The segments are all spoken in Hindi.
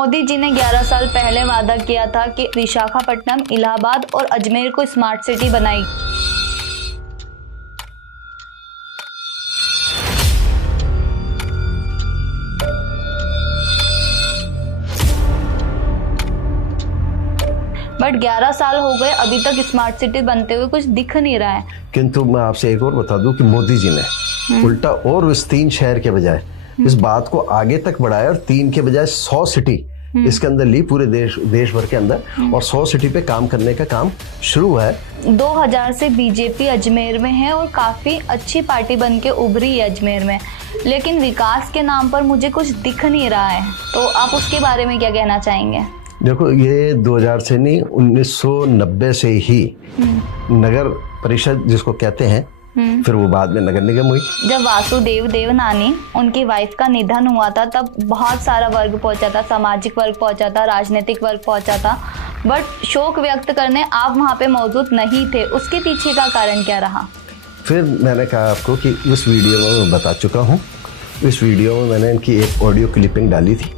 मोदी जी ने 11 साल पहले वादा किया था कि विशाखापट्टनम, इलाहाबाद और अजमेर को स्मार्ट सिटी बनाई। बट 11 साल हो गए, अभी तक स्मार्ट सिटी बनते हुए कुछ दिख नहीं रहा है। किंतु मैं आपसे एक और बता दूं कि मोदी जी ने उल्टा और इस 3 शहर के बजाय इस बात को आगे तक बढ़ाया और 3 के बजाय 100 सिटी इसके अंदर ली, पूरे देश भर के अंदर, और 100 सिटी पे काम करने का काम शुरू हुआ है। 2000 से बीजेपी अजमेर में है और काफी अच्छी पार्टी बन के उभरी है अजमेर में, लेकिन विकास के नाम पर मुझे कुछ दिख नहीं रहा है। तो आप उसके बारे में क्या कहना चाहेंगे? देखो, ये 2000 से नहीं, 1990 से ही नगर परिषद जिसको कहते हैं, फिर वो बाद में नगर निगम हुई। जब वासुदेव देवनानी, उनकी वाइफ का निधन हुआ था, तब बहुत सारा वर्ग पहुंचा था, सामाजिक वर्ग पहुंचा था, राजनीतिक वर्ग पहुंचा था, बट शोक व्यक्त करने आप वहां पे मौजूद नहीं थे। उसके पीछे का कारण क्या रहा? फिर मैंने कहा आपको कि इस वीडियो में मैं बता चुका हूँ। इस वीडियो में मैंने इनकी एक ऑडियो क्लिपिंग डाली थी।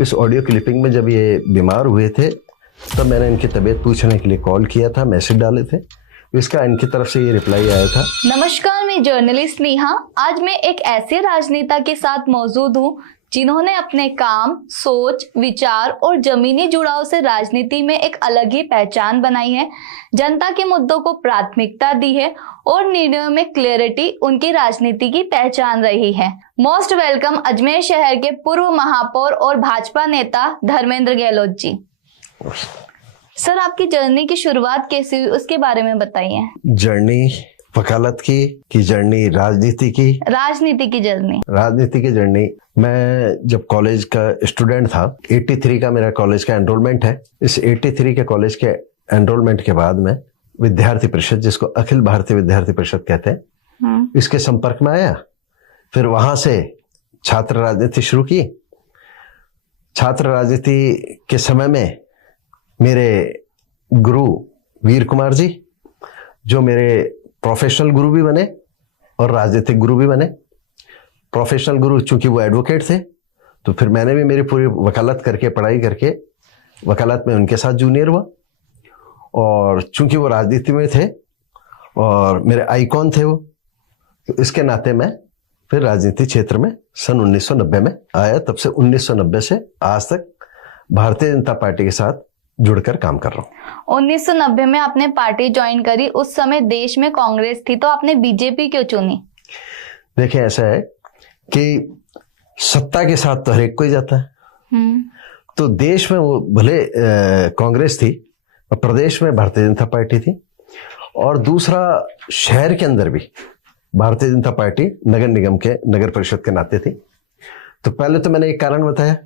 इस ऑडियो क्लिपिंग में जब ये बीमार हुए थे तब मैंने इनकी तबीयत पूछने के लिए कॉल किया था, मैसेज डाले थे। इसका इनकी तरफ से ये रिप्लाई आया था। नमस्कार, मैं जर्नलिस्ट नेहा। आज मैं एक ऐसे राजनेता के साथ मौजूद हूँ जिन्होंने अपने काम, सोच, विचार और जमीनी जुड़ाव से राजनीति में एक अलग ही पहचान बनाई है, जनता के मुद्दों को प्राथमिकता दी है और निर्णयों में क्लैरिटी उनकी राजनीति की पहचान रही है। मोस्ट वेलकम अजमेर शहर के पूर्व महापौर और भाजपा नेता धर्मेंद्र गहलोत जी। सर, आपकी जर्नी की शुरुआत कैसे हुई, उसके बारे में बताइए। जर्नी वकालत की जर्नी, राजनीति की जर्नी। मैं जब कॉलेज का स्टूडेंट था, 83 का मेरा कॉलेज का एनरोलमेंट है। इस 83 के कॉलेज के एनरोलमेंट के बाद में विद्यार्थी परिषद, जिसको अखिल भारतीय विद्यार्थी परिषद कहते हैं, इसके संपर्क में आया। फिर वहां से छात्र राजनीति शुरू की। छात्र राजनीति के समय में मेरे गुरु वीर कुमार जी, जो मेरे प्रोफेशनल गुरु भी बने और राजनीतिक गुरु भी बने। प्रोफेशनल गुरु चूंकि वो एडवोकेट थे, तो फिर मैंने भी मेरी पूरी वकालत करके, पढ़ाई करके वकालत में उनके साथ जूनियर हुआ। और चूंकि वो राजनीति में थे और मेरे आइकॉन थे वो, तो इसके नाते मैं फिर राजनीति क्षेत्र में सन 1990 में आया। तब से 1990 से आज तक भारतीय जनता पार्टी के साथ जुड़कर काम कर रहा हूँ। 1990 में आपने पार्टी ज्वाइन करी, उस समय देश में कांग्रेस थी, तो आपने बीजेपी क्यों चुनी? देखिए, ऐसा है कि सत्ता के साथ तो हर एक कोई जाता है। तो देश में वो भले कांग्रेस थी और प्रदेश में भारतीय जनता पार्टी थी, और दूसरा शहर के अंदर भी भारतीय जनता पार्टी नगर निगम के, नगर परिषद के नाते थी। तो पहले तो मैंने एक कारण बताया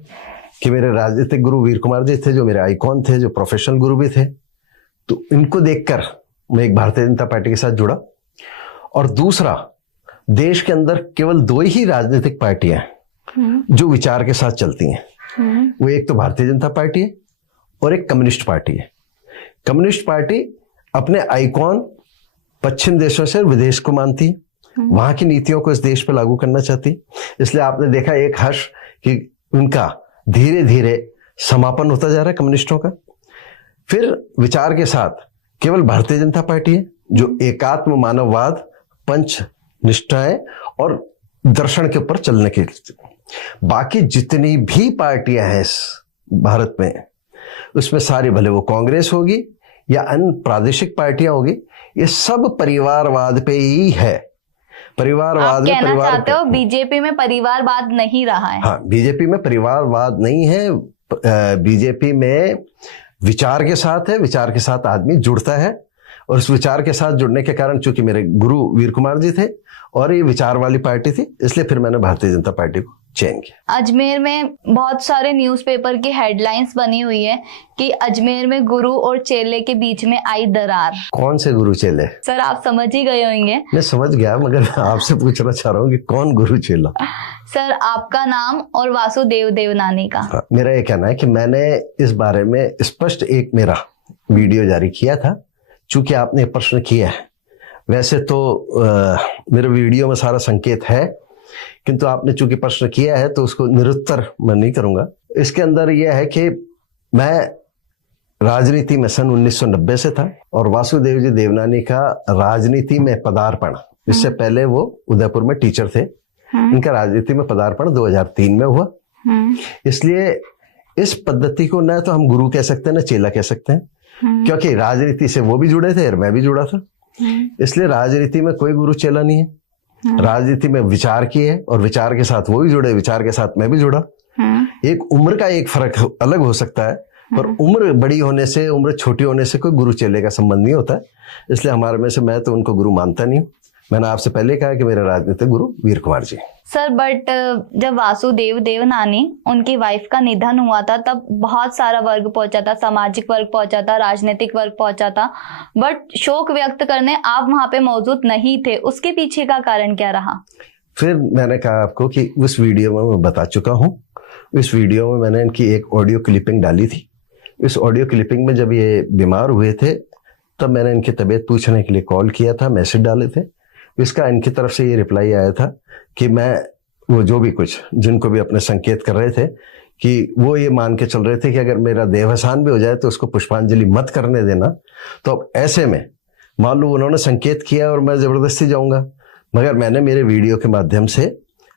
कि मेरे राजनीतिक गुरु वीर कुमार जी थे, जो मेरे आइकॉन थे, जो प्रोफेशनल गुरु भी थे। तो इनको देखकर मैं एक भारतीय जनता पार्टी के साथ जुड़ा। और दूसरा, देश के अंदर केवल 2 ही राजनीतिक पार्टियां जो विचार के साथ चलती हैं। वो एक तो भारतीय जनता पार्टी है और एक कम्युनिस्ट पार्टी है। कम्युनिस्ट पार्टी अपने आइकॉन पश्चिम देशों से विदेश को मानती है, वहां की नीतियों को इस देश पर लागू करना चाहती। इसलिए आपने देखा एक हर्ष कि उनका धीरे धीरे समापन होता जा रहा है कम्युनिस्टों का। फिर विचार के साथ केवल भारतीय जनता पार्टी है, जो एकात्म मानववाद, पंच निष्ठाएं और दर्शन के ऊपर चलने के। बाकी जितनी भी पार्टियां हैं इस भारत में, उसमें सारी, भले वो कांग्रेस होगी या अन्य प्रादेशिक पार्टियां होगी, ये सब परिवारवाद पे ही है। परिवारवाद में, कहना चाहते हो बीजेपी में परिवारवाद नहीं रहा है? हाँ, बीजेपी में परिवारवाद नहीं है। बीजेपी में विचार के साथ है, विचार के साथ आदमी जुड़ता है, और उस विचार के साथ जुड़ने के कारण, चूंकि मेरे गुरु वीर कुमार जी थे और ये विचार वाली पार्टी थी, इसलिए फिर मैंने भारतीय जनता पार्टी को चयन किया। अजमेर में बहुत सारे न्यूज़पेपर की हेडलाइंस बनी हुई है कि अजमेर में गुरु और चेले के बीच में आई दरार। कौन से गुरु चेले? सर, आप समझ ही गए होंगे। मैं समझ गया, मगर आपसे पूछना चाह रहा हूँ कि कौन गुरु चेला? सर, आपका नाम और वासुदेव देवनानी का। हाँ, मेरा ये कहना है कि मैंने इस बारे में स्पष्ट एक मेरा वीडियो जारी किया था। चूंकि आपने प्रश्न किया है, वैसे तो मेरे वीडियो में सारा संकेत है, किंतु आपने चूंकि प्रश्न किया है तो उसको निरुत्तर मैं नहीं करूंगा। इसके अंदर यह है कि मैं राजनीति में सन 1990 से था और वासुदेव जी देवनानी का राजनीति में पदार्पण, इससे पहले वो उदयपुर में टीचर थे, इनका राजनीति में पदार्पण 2003 में हुआ। इसलिए इस पद्धति को न तो हम गुरु कह सकते हैं न चेला कह सकते हैं, क्योंकि राजनीति से वो भी जुड़े थे और मैं भी जुड़ा था। इसलिए राजनीति में कोई गुरु चेला नहीं है। राजनीति में विचार किए और विचार के साथ वो भी जुड़े, विचार के साथ मैं भी जुड़ा। एक उम्र का एक फर्क अलग हो सकता है, पर उम्र बड़ी होने से, उम्र छोटी होने से कोई गुरु चेले का संबंध नहीं होता है। इसलिए हमारे में से मैं तो उनको गुरु मानता नहीं हूँ। मैंने आपसे पहले कहा कि मेरे राजनीतिक गुरु वीर कुमार जी। सर, बट जब वासुदेव देवनानी उनकी वाइफ का निधन हुआ था तब बहुत सारा वर्ग पहुंचा था, सामाजिक वर्ग पहुंचा था, राजनीतिक वर्ग पहुंचा था, बट शोक व्यक्त करने आप वहां पे मौजूद नहीं थे। उसके पीछे का कारण क्या रहा? फिर मैंने कहा आपको कि उस वीडियो में मैं बता चुका हूँ। इस वीडियो में मैंने इनकी एक ऑडियो क्लिपिंग डाली थी। इस ऑडियो क्लिपिंग में जब ये बीमार हुए थे तब मैंने इनकी तबीयत पूछने के लिए कॉल किया था, मैसेज डाले थे। इसका इनकी तरफ से ये रिप्लाई आया था कि मैं वो जो भी कुछ जिनको भी अपने संकेत कर रहे थे कि वो ये मान के चल रहे थे कि अगर मेरा देहावसान भी हो जाए तो उसको पुष्पांजलि मत करने देना। तो अब ऐसे में मान लो उन्होंने संकेत किया और मैं जबरदस्ती जाऊंगा, मगर मैंने मेरे वीडियो के माध्यम से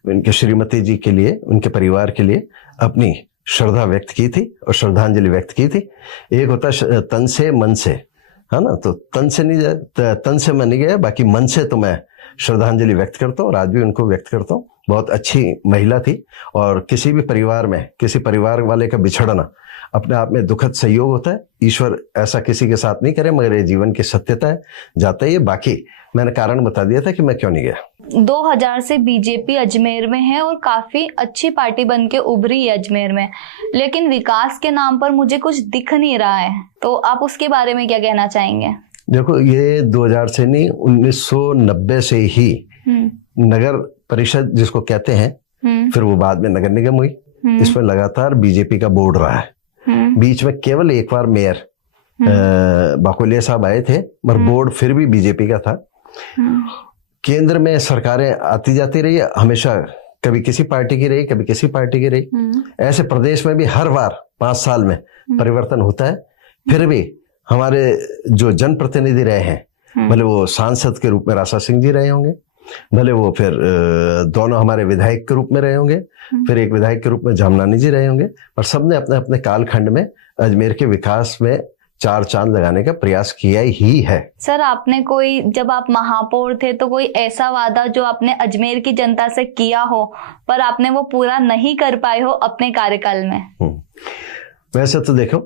उनके श्रीमती जी के लिए, उनके परिवार के लिए अपनी श्रद्धा व्यक्त की थी और श्रद्धांजलि व्यक्त की थी। एक होता है तन से मन से, है ना, तो तन से नहीं जाए, तन से मैं नहीं गया, बाकी मन से तो मैं श्रद्धांजलि व्यक्त करता हूँ और आज भी उनको व्यक्त करता हूँ। बहुत अच्छी महिला थी और किसी भी परिवार में किसी परिवार वाले का बिछड़ना अपने आप में दुखद संयोग होता है। ईश्वर ऐसा किसी के साथ नहीं करे, मगर ये जीवन की सत्यता है, जाता है। बाकी मैंने कारण बता दिया था कि मैं क्यों नहीं गया। 2000 से बीजेपी अजमेर में है और काफी अच्छी पार्टी बन के उभरी है अजमेर में, लेकिन विकास के नाम पर मुझे कुछ दिख नहीं रहा है, तो आप उसके बारे में क्या कहना चाहेंगे? देखो, ये 2000 से नहीं, 1990 से ही नगर परिषद जिसको कहते हैं, फिर वो बाद में नगर निगम हुई, इसमें लगातार बीजेपी का बोर्ड रहा है। बीच में केवल एक बार मेयर बाकोलिया साहब आए थे, मगर बोर्ड फिर भी बीजेपी का था। केंद्र में सरकारें आती जाती रही, हमेशा कभी किसी पार्टी की रही, कभी किसी पार्टी की रही। ऐसे प्रदेश में भी हर बार 5 साल में परिवर्तन होता है। फिर भी हमारे जो जनप्रतिनिधि रहे हैं, भले वो सांसद के रूप में राशा सिंह जी रहे होंगे, भले वो फिर दोनों हमारे विधायक के रूप में रहे होंगे, फिर एक विधायक के रूप में जामनानी जी रहे होंगे, और सबने अपने अपने कालखंड में अजमेर के विकास में 4 चांद लगाने का प्रयास किया ही है। सर, आपने कोई, जब आप महापौर थे तो कोई ऐसा वादा जो आपने अजमेर की जनता से किया हो पर आपने वो पूरा नहीं कर पाए हो अपने कार्यकाल में? वैसे तो देखो,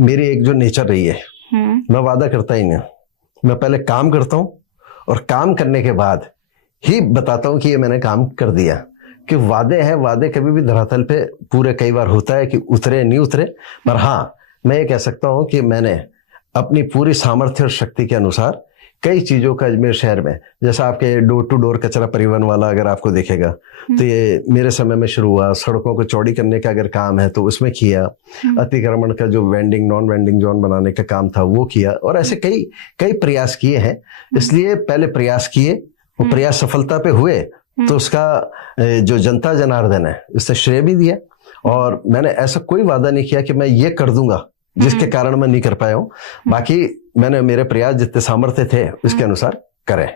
मेरी एक जो नेचर रही है, मैं वादा करता ही नहीं। मैं पहले काम करता हूँ और काम करने के बाद ही बताता हूँ कि ये मैंने काम कर दिया। कि वादे हैं, वादे कभी भी धरातल पे पूरे कई बार होता है कि उतरे नहीं उतरे, पर हाँ, मैं ये कह सकता हूँ कि मैंने अपनी पूरी सामर्थ्य और शक्ति के अनुसार कई चीजों का अजमेर शहर में, जैसा आपके डोर टू डोर कचरा परिवहन वाला अगर आपको देखेगा तो ये मेरे समय में शुरू हुआ। सड़कों को चौड़ी करने का अगर काम है तो उसमें किया। अतिक्रमण का जो वेंडिंग नॉन वेंडिंग जोन बनाने का काम था वो किया, और ऐसे कई प्रयास किए हैं। इसलिए पहले प्रयास किए, वो प्रयास सफलता पे हुए तो उसका जो जनता जनार्दन है उससे श्रेय भी दिया। और मैंने ऐसा कोई वादा नहीं किया कि मैं ये कर दूंगा जिसके कारण मैं नहीं कर पाया हूँ। बाकी मैंने मेरे प्रयास जितने सामर्थ्य थे उसके अनुसार करे।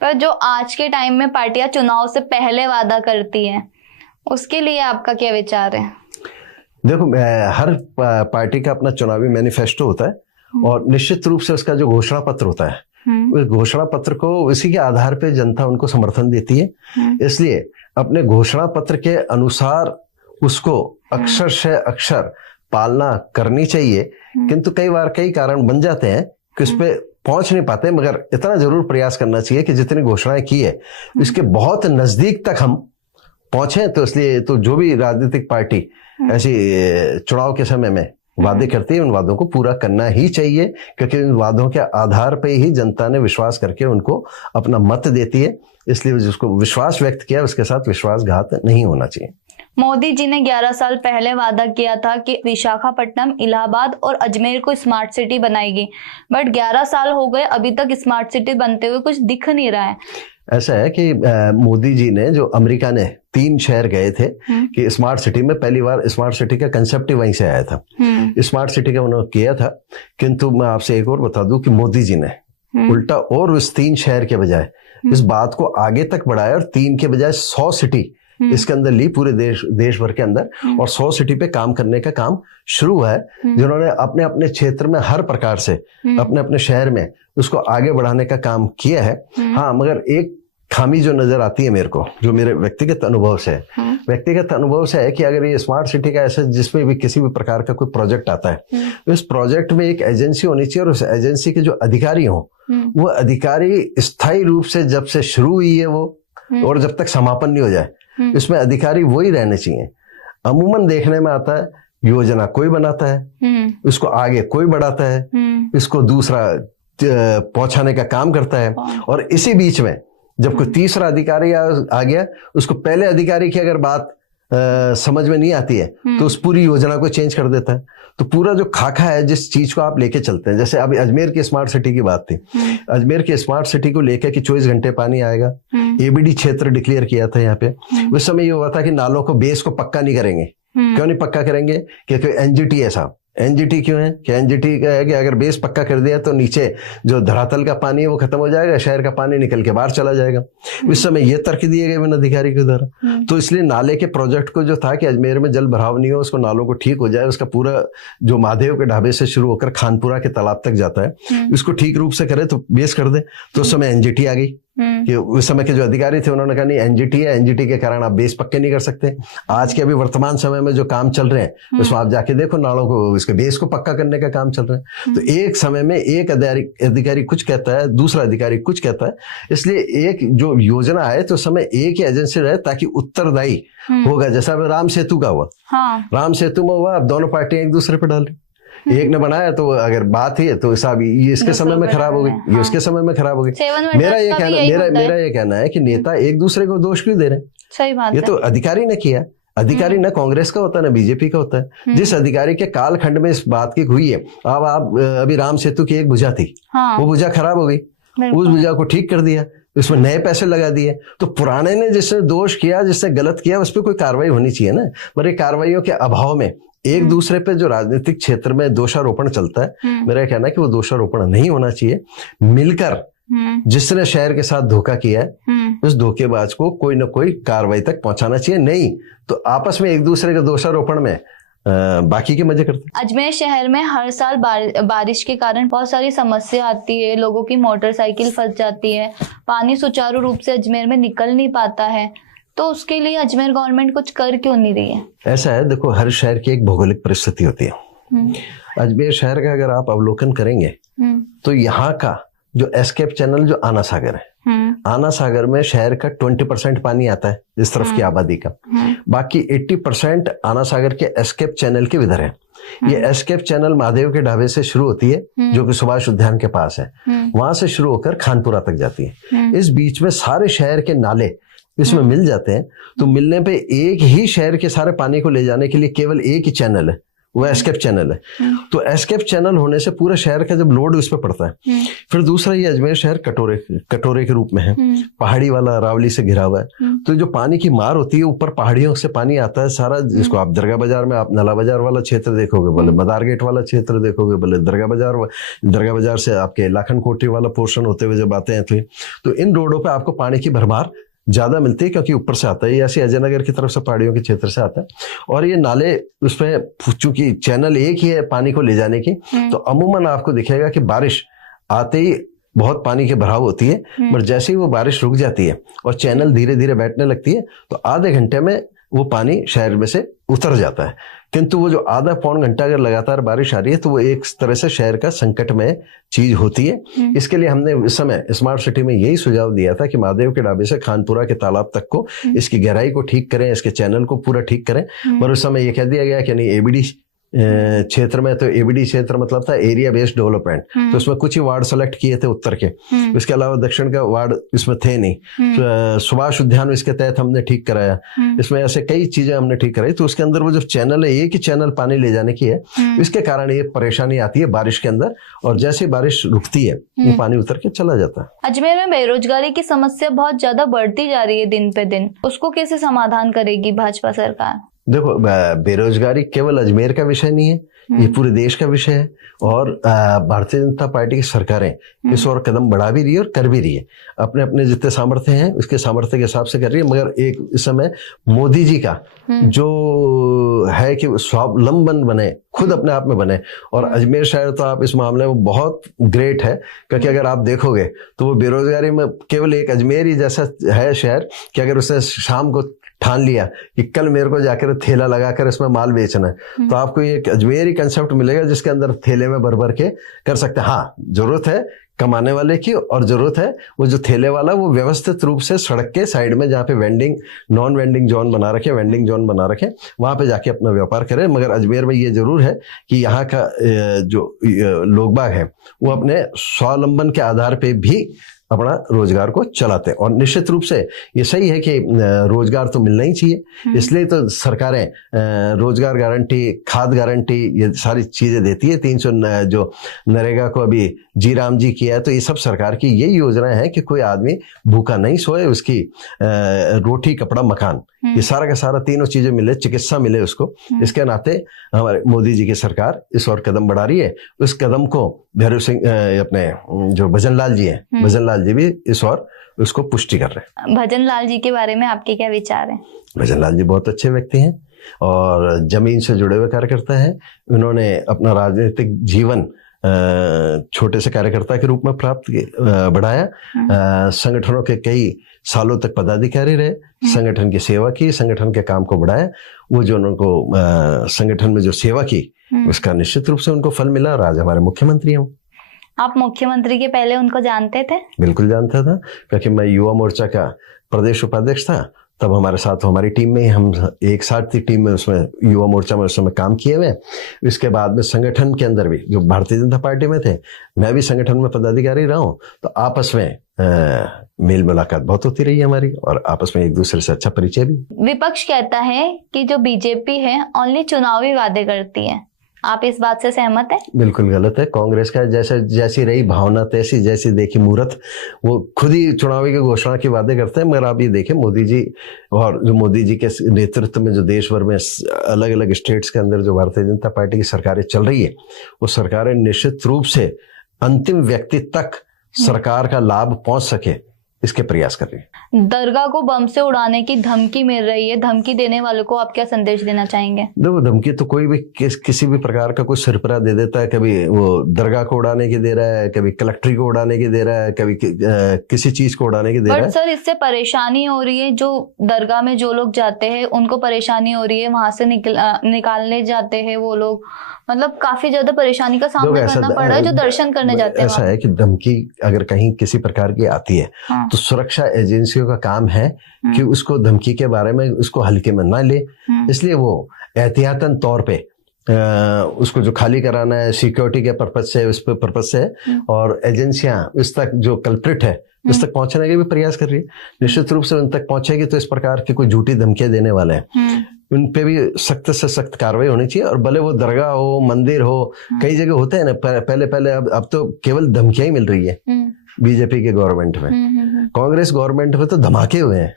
पर जो आज के टाइम में पार्टियां चुनाव से पहले वादा करती हैं, उसके लिए आपका क्या विचार है? देखो, हर पार्टी का अपना चुनावी मैनिफेस्टो होता है और निश्चित रूप से उसका जो घोषणा पत्र होता है, उस घोषणा पत्र को इसी के आधार पर जनता उनको समर्थन देती है। इसलिए अपने घोषणा पत्र के अनुसार उसको अक्षर से अक्षर पालना करनी चाहिए। किंतु कई बार कई कारण बन जाते हैं कि उस पे पहुंच नहीं पाते, मगर इतना जरूर प्रयास करना चाहिए कि जितनी घोषणाएं की है इसके बहुत नजदीक तक हम पहुंचे। तो इसलिए तो जो भी राजनीतिक पार्टी ऐसी चुनाव के समय में वादे करती है, उन वादों को पूरा करना ही चाहिए, क्योंकि उन वादों के आधार पर ही जनता ने विश्वास करके उनको अपना मत देती है। इसलिए जिसको विश्वास व्यक्त किया उसके साथ विश्वासघात नहीं होना चाहिए। मोदी जी ने 11 साल पहले वादा किया था कि विशाखापट्टनम, इलाहाबाद और अजमेर को स्मार्ट सिटी बनाएगी, बट 11 साल हो गए, अभी तक स्मार्ट सिटी बनते हुए कुछ दिख नहीं रहा है। ऐसा है कि मोदी जी ने, जो अमेरिका ने 3 शहर गए थे कि स्मार्ट सिटी में, पहली बार स्मार्ट सिटी का कंसेप्ट ही वहीं से आया था। स्मार्ट सिटी का उन्होंने किया था, किंतु मैं आपसे एक और बता दूं कि मोदी जी ने उल्टा और उस 3 शहर के बजाय इस बात को आगे तक बढ़ाया और 3 के बजाय 100 सिटी इसके अंदर ली, पूरे देश भर के अंदर, और 100 सिटी पे काम करने का काम शुरू हुआ है, जिन्होंने अपने अपने क्षेत्र में हर प्रकार से अपने अपने शहर में उसको आगे बढ़ाने का काम किया है। हाँ, मगर एक खामी जो नजर आती है मेरे को, जो मेरे व्यक्तिगत अनुभव से है कि अगर ये स्मार्ट सिटी का ऐसा जिसमें भी किसी भी प्रकार का कोई प्रोजेक्ट आता है, तो इस प्रोजेक्ट में एक एजेंसी होनी चाहिए और उस एजेंसी के जो अधिकारी हों, वो अधिकारी स्थायी रूप से जब से शुरू हुई है वो और जब तक समापन नहीं हो जाए, इसमें अधिकारी वही रहने चाहिए। अमूमन देखने में आता है योजना कोई बनाता है, इसको आगे कोई बढ़ाता है, इसको दूसरा पहुंचाने का काम करता है, और इसी बीच में जब कोई तीसरा अधिकारी आ गया, उसको पहले अधिकारी की अगर बात समझ में नहीं आती है तो उस पूरी योजना को चेंज कर देता है। तो पूरा जो खाका है जिस चीज को आप लेके चलते हैं, जैसे अभी अजमेर की स्मार्ट सिटी की बात थी, अजमेर की स्मार्ट सिटी को लेकर कि 24 घंटे पानी आएगा, एबीडी क्षेत्र डिक्लेयर किया था यहाँ पे। उस समय ये हुआ था कि नालों को बेस को पक्का नहीं करेंगे। क्यों नहीं पक्का करेंगे? क्योंकि एनजीटी है साहब। एनजीटी क्यों है? कि एनजीटी का है कि अगर बेस पक्का कर दिया तो नीचे जो धरातल का पानी है वो खत्म हो जाएगा, शहर का पानी निकल के बाहर चला जाएगा। उस समय ये तर्क दिए गए वन अधिकारी के द्वारा। तो इसलिए नाले के प्रोजेक्ट को जो था कि अजमेर में जल भराव नहीं हो, उसको नालों को ठीक हो जाए, उसका पूरा जो महादेव के ढाबे से शुरू होकर खानपुरा के तालाब तक जाता है, इसको ठीक रूप से करे तो बेस कर दे। तो उस समय एनजीटी आ गई कि उस समय के जो अधिकारी थे उन्होंने कहा नहीं, एनजीटी है, एनजीटी के कारण आप बेस पक्के नहीं कर सकते। आज के अभी वर्तमान समय में जो काम चल रहे हैं उसमें आप जाके देखो, नालों को इसके बेस को पक्का करने का काम चल रहा है। तो एक समय में एक अधिकारी कुछ कहता है, दूसरा अधिकारी कुछ कहता है। इसलिए एक जो योजना है तो समय एक ही एजेंसी रहे ताकि उत्तरदायी होगा। जैसा राम सेतु का हुआ, राम सेतु में हुआ, अब दोनों पार्टियां एक दूसरे पर डाल रही। एक ने बनाया तो अगर बात ही है तो साहब ये इसके समय में खराब हो गई, ये उसके समय में खराब हो गई। मेरा ये कहना है कि नेता एक दूसरे को दोष क्यों दे रहे हैं? सही बात ये तो अधिकारी ने किया। अधिकारी न कांग्रेस का होता है न बीजेपी का होता है। जिस अधिकारी के कालखंड में इस बात की हुई है, अब आप अभी राम सेतु की एक भुजा थी, वो भुजा खराब हो गई, उस भुजा को ठीक कर दिया, उसमें नए पैसे लगा दिए। तो पुराने ने जिसने दोष किया, जिसने गलत किया, उस पर कोई कार्रवाई होनी चाहिए ना। पर कार्रवाइयों के अभाव में एक दूसरे पे जो राजनीतिक क्षेत्र में दोषारोपण चलता है, मेरा कहना है कि वो दोषारोपण नहीं होना चाहिए। मिलकर जिसने शहर के साथ धोखा किया है, उस धोखेबाज को कोई ना कोई कार्रवाई तक पहुंचाना चाहिए। नहीं तो आपस में एक दूसरे के दोषारोपण में बाकी के मजे करते। अजमेर शहर में हर साल बारिश के कारण बहुत सारी समस्या आती है, लोगों की मोटरसाइकिल फंस जाती है, पानी सुचारू रूप से अजमेर में निकल नहीं पाता है। तो उसके लिए अजमेर गवर्नमेंट कुछ कर क्यों नहीं रही है? ऐसा है, देखो हर शहर की एक भौगोलिक परिस्थिति होती है। अजमेर शहर का अगर आप अवलोकन करेंगे तो यहाँ का जो एस्केप चैनल जो आना सागर है, आना सागर में शहर का 20% पानी आता है इस तरफ की आबादी का, बाकी 80% आना सागर के एस्केप चैनल के इधर है। ये एस्केप चैनल महादेव के ढाबे से शुरू होती है, जो कि सुभाष उद्यान के पास है, वहां से शुरू होकर खानपुरा तक जाती है। इस बीच में सारे शहर के नाले इसमें मिल जाते हैं। तो मिलने पे एक ही शहर के सारे पानी को ले जाने के लिए केवल एक ही चैनल है, वो एस्केप चैनल है। तो एस्केप चैनल होने से पूरे शहर का जब लोड उस पर पड़ता है, फिर दूसरा ये अजमेर शहर कटोरे के रूप में है, पहाड़ी वाला अरावली से घिरा हुआ है। तो जो पानी की मार होती है, ऊपर पहाड़ियों से पानी आता है सारा, जिसको आप दरगाह बाजार में आप नला बाजार वाला क्षेत्र देखोगे, बोले मदार गेट वाला क्षेत्र देखोगे, बोले दरगाह बाजार से आपके लाखन कोठी वाला पोर्शन होते हुए जब आते हैं तो इन रोडों पर आपको पानी की भरमार ज्यादा मिलती है, क्योंकि ऊपर से आता है, ऐसे अजय नगर की तरफ से पहाड़ियों के क्षेत्र से आता है। और ये नाले उसमें चूंकि चैनल एक ही है पानी को ले जाने की, तो अमूमन आपको दिखेगा कि बारिश आते ही बहुत पानी की भराव होती है, पर जैसे ही वो बारिश रुक जाती है और चैनल धीरे धीरे बैठने लगती है, तो आधे घंटे में वो पानी शहर में से उतर जाता है। किंतु वो जो आधा पौन घंटा अगर लगातार बारिश आ रही है, तो वो एक तरह से शहर का संकट में चीज होती है। इसके लिए हमने इस समय स्मार्ट सिटी में यही सुझाव दिया था कि महादेव के ढाबे से खानपुरा के तालाब तक को इसकी गहराई को ठीक करें, इसके चैनल को पूरा ठीक करें। पर उस समय ये कह दिया गया कि नहीं, एबीडी क्षेत्र में, तो एबीडी क्षेत्र मतलब था एरिया बेस्ड डेवलपमेंट, तो उसमें कुछ ही वार्ड सेलेक्ट किए थे उत्तर के, इसके अलावा दक्षिण का वार्ड इसमें थे नहीं। तो सुभाष उद्यान इसके तहत हमने ठीक कराया, इसमें ऐसे कई चीजें हमने ठीक कराई। तो उसके अंदर वो जो चैनल है, एक ही चैनल पानी ले जाने की है, इसके कारण ये परेशानी आती है बारिश के अंदर, और जैसे बारिश रुकती है वो पानी उतर के चला जाता है। अजमेर में बेरोजगारी की समस्या बहुत ज्यादा बढ़ती जा रही है दिन पे दिन, उसको कैसे समाधान करेगी भाजपा सरकार? देखो, बेरोजगारी केवल अजमेर का विषय नहीं है, ये पूरे देश का विषय है, और भारतीय जनता पार्टी की सरकारें इस और कदम बढ़ा भी रही है और कर भी रही है। अपने अपने जितने सामर्थ्य हैं उसके सामर्थ्य के हिसाब से कर रही है। मगर एक इस समय मोदी जी का जो है कि स्वावलंबन बने, खुद अपने आप में बने, और अजमेर शहर तो आप इस मामले में बहुत ग्रेट है, क्योंकि अगर आप देखोगे तो वो बेरोजगारी में केवल एक अजमेर ही जैसा है शहर कि अगर उसने शाम को ठान लिया कि कल मेरे को जाकर ठेला लगाकर इसमें माल बेचना है, तो आपको एक अजमेर ही कंसेप्ट मिलेगा जिसके अंदर थैले में भर भर के कर सकते हैं। हाँ, जरूरत है कमाने वाले की, और जरूरत है वो जो ठेले वाला वो व्यवस्थित रूप से सड़क के साइड में जहाँ पे वेंडिंग नॉन वेंडिंग जोन बना रखे, वेंडिंग जोन बना रखे, वहां पे जाके अपना व्यापार करे। मगर अजमेर में ये जरूर है कि यहाँ का जो लोग बाग है वो अपने स्वावलंबन के आधार पे भी अपना रोजगार को चलाते हैं, और निश्चित रूप से ये सही है कि रोजगार तो मिलना ही चाहिए, इसलिए तो सरकारें रोजगार गारंटी, खाद गारंटी, ये सारी चीजें देती है। 300 जो नरेगा को अभी जी राम जी किया है, तो ये सब सरकार की यही योजना है कि कोई आदमी भूखा नहीं सोए, उसकी रोटी कपड़ा मकान, ये सारा का सारा तीनों चीजें मिले, चिकित्सा मिले उसको। इसके नाते हमारे मोदी जी की सरकार इस और कदम बढ़ा रही है। उस कदम को भैरव सिंह अपने जो भजन लाल जी हैं, भजन लाल जी भी इस और उसको पुष्टि कर रहे हैं। भजन लाल जी के बारे में आपके क्या विचार हैं? भजन लाल जी बहुत अच्छे व्यक्ति हैं और जमीन से जुड़े हुए कार्यकर्ता हैं। उन्होंने अपना राजनीतिक जीवन छोटे से कार्यकर्ता के रूप में बढ़ाया, संगठनों के कई सालों तक पदाधिकारी रहे, संगठन की सेवा की, संगठन के काम को बढ़ाया। वो जो उनको संगठन में जो सेवा की उसका निश्चित रूप से उनको फल मिला, और आज हमारे मुख्यमंत्री हैं। आप मुख्यमंत्री के पहले उनको जानते थे? बिल्कुल जानता था, क्योंकि मैं युवा मोर्चा का प्रदेश उपाध्यक्ष था, तब हमारे साथ हमारी टीम में हम एक साथ थी टीम में, उसमें युवा मोर्चा में उस समय काम किए हुए। इसके बाद में संगठन के अंदर भी जो भारतीय जनता पार्टी में थे, मैं भी संगठन में पदाधिकारी रहा हूँ, तो आपस में मेल मुलाकात बहुत होती रही हमारी, और आपस में एक दूसरे से अच्छा परिचय भी। विपक्ष कहता है कि जो बीजेपी है ओनली चुनावी वादे करती है, आप इस बात से सहमत हैं? बिल्कुल गलत है। कांग्रेस का जैसी रही भावना तैसी जैसी देखी मूर्त, वो खुद ही चुनावी की घोषणा के वादे करते हैं। मगर आप ये देखें, मोदी जी और जो मोदी जी के नेतृत्व में जो देश भर में अलग अलग स्टेट्स के अंदर जो भारतीय जनता पार्टी की सरकारें चल रही है, वो सरकारें निश्चित रूप से अंतिम व्यक्ति तक सरकार का लाभ पहुंच सके इसके प्रयास कर रही है। दरगाह को बम से उड़ाने की धमकी मिल रही है, धमकी देने वालों को आप क्या संदेश देना चाहेंगे? देखो, धमकी तो कोई भी किसी भी प्रकार का कोई सरपरा दे देता है। कभी वो दरगाह को उड़ाने की दे रहा है, कभी कलेक्ट्री को उड़ाने की दे रहा है, कभी किसी चीज को उड़ाने की दे रहा है। सर, इससे परेशानी हो रही है, जो दरगाह में जो लोग जाते हैं उनको परेशानी हो रही है, वहां से निकालने जाते हैं वो लोग, मतलब काफी ज्यादा परेशानी का सामना करना पड़ रहा है जो दर्शन करने जाते हैं। ऐसा है कि धमकी अगर कहीं किसी प्रकार की आती है, तो सुरक्षा एजेंसियों का काम है कि उसको धमकी के बारे में उसको हल्के में ना ले, इसलिए वो एहतियातन तौर पे उसको जो खाली कराना है सिक्योरिटी के पर्पज से, उस पर पर्पज से, और एजेंसियां इस तक जो कल्प्रिट है इस तक पहुंचने के भी प्रयास कर रही है। निश्चित रूप से उन तक पहुंचेगी तो इस प्रकार की कोई झूठी धमकियां देने वाले हैं उन पे भी सख्त से सख्त कार्रवाई होनी चाहिए। और भले वो दरगाह हो, मंदिर हो, कई जगह होते हैं ना, पहले अब तो केवल धमकियां ही मिल रही है बीजेपी के गवर्नमेंट में। कांग्रेस गवर्नमेंट में तो धमाके हुए हैं,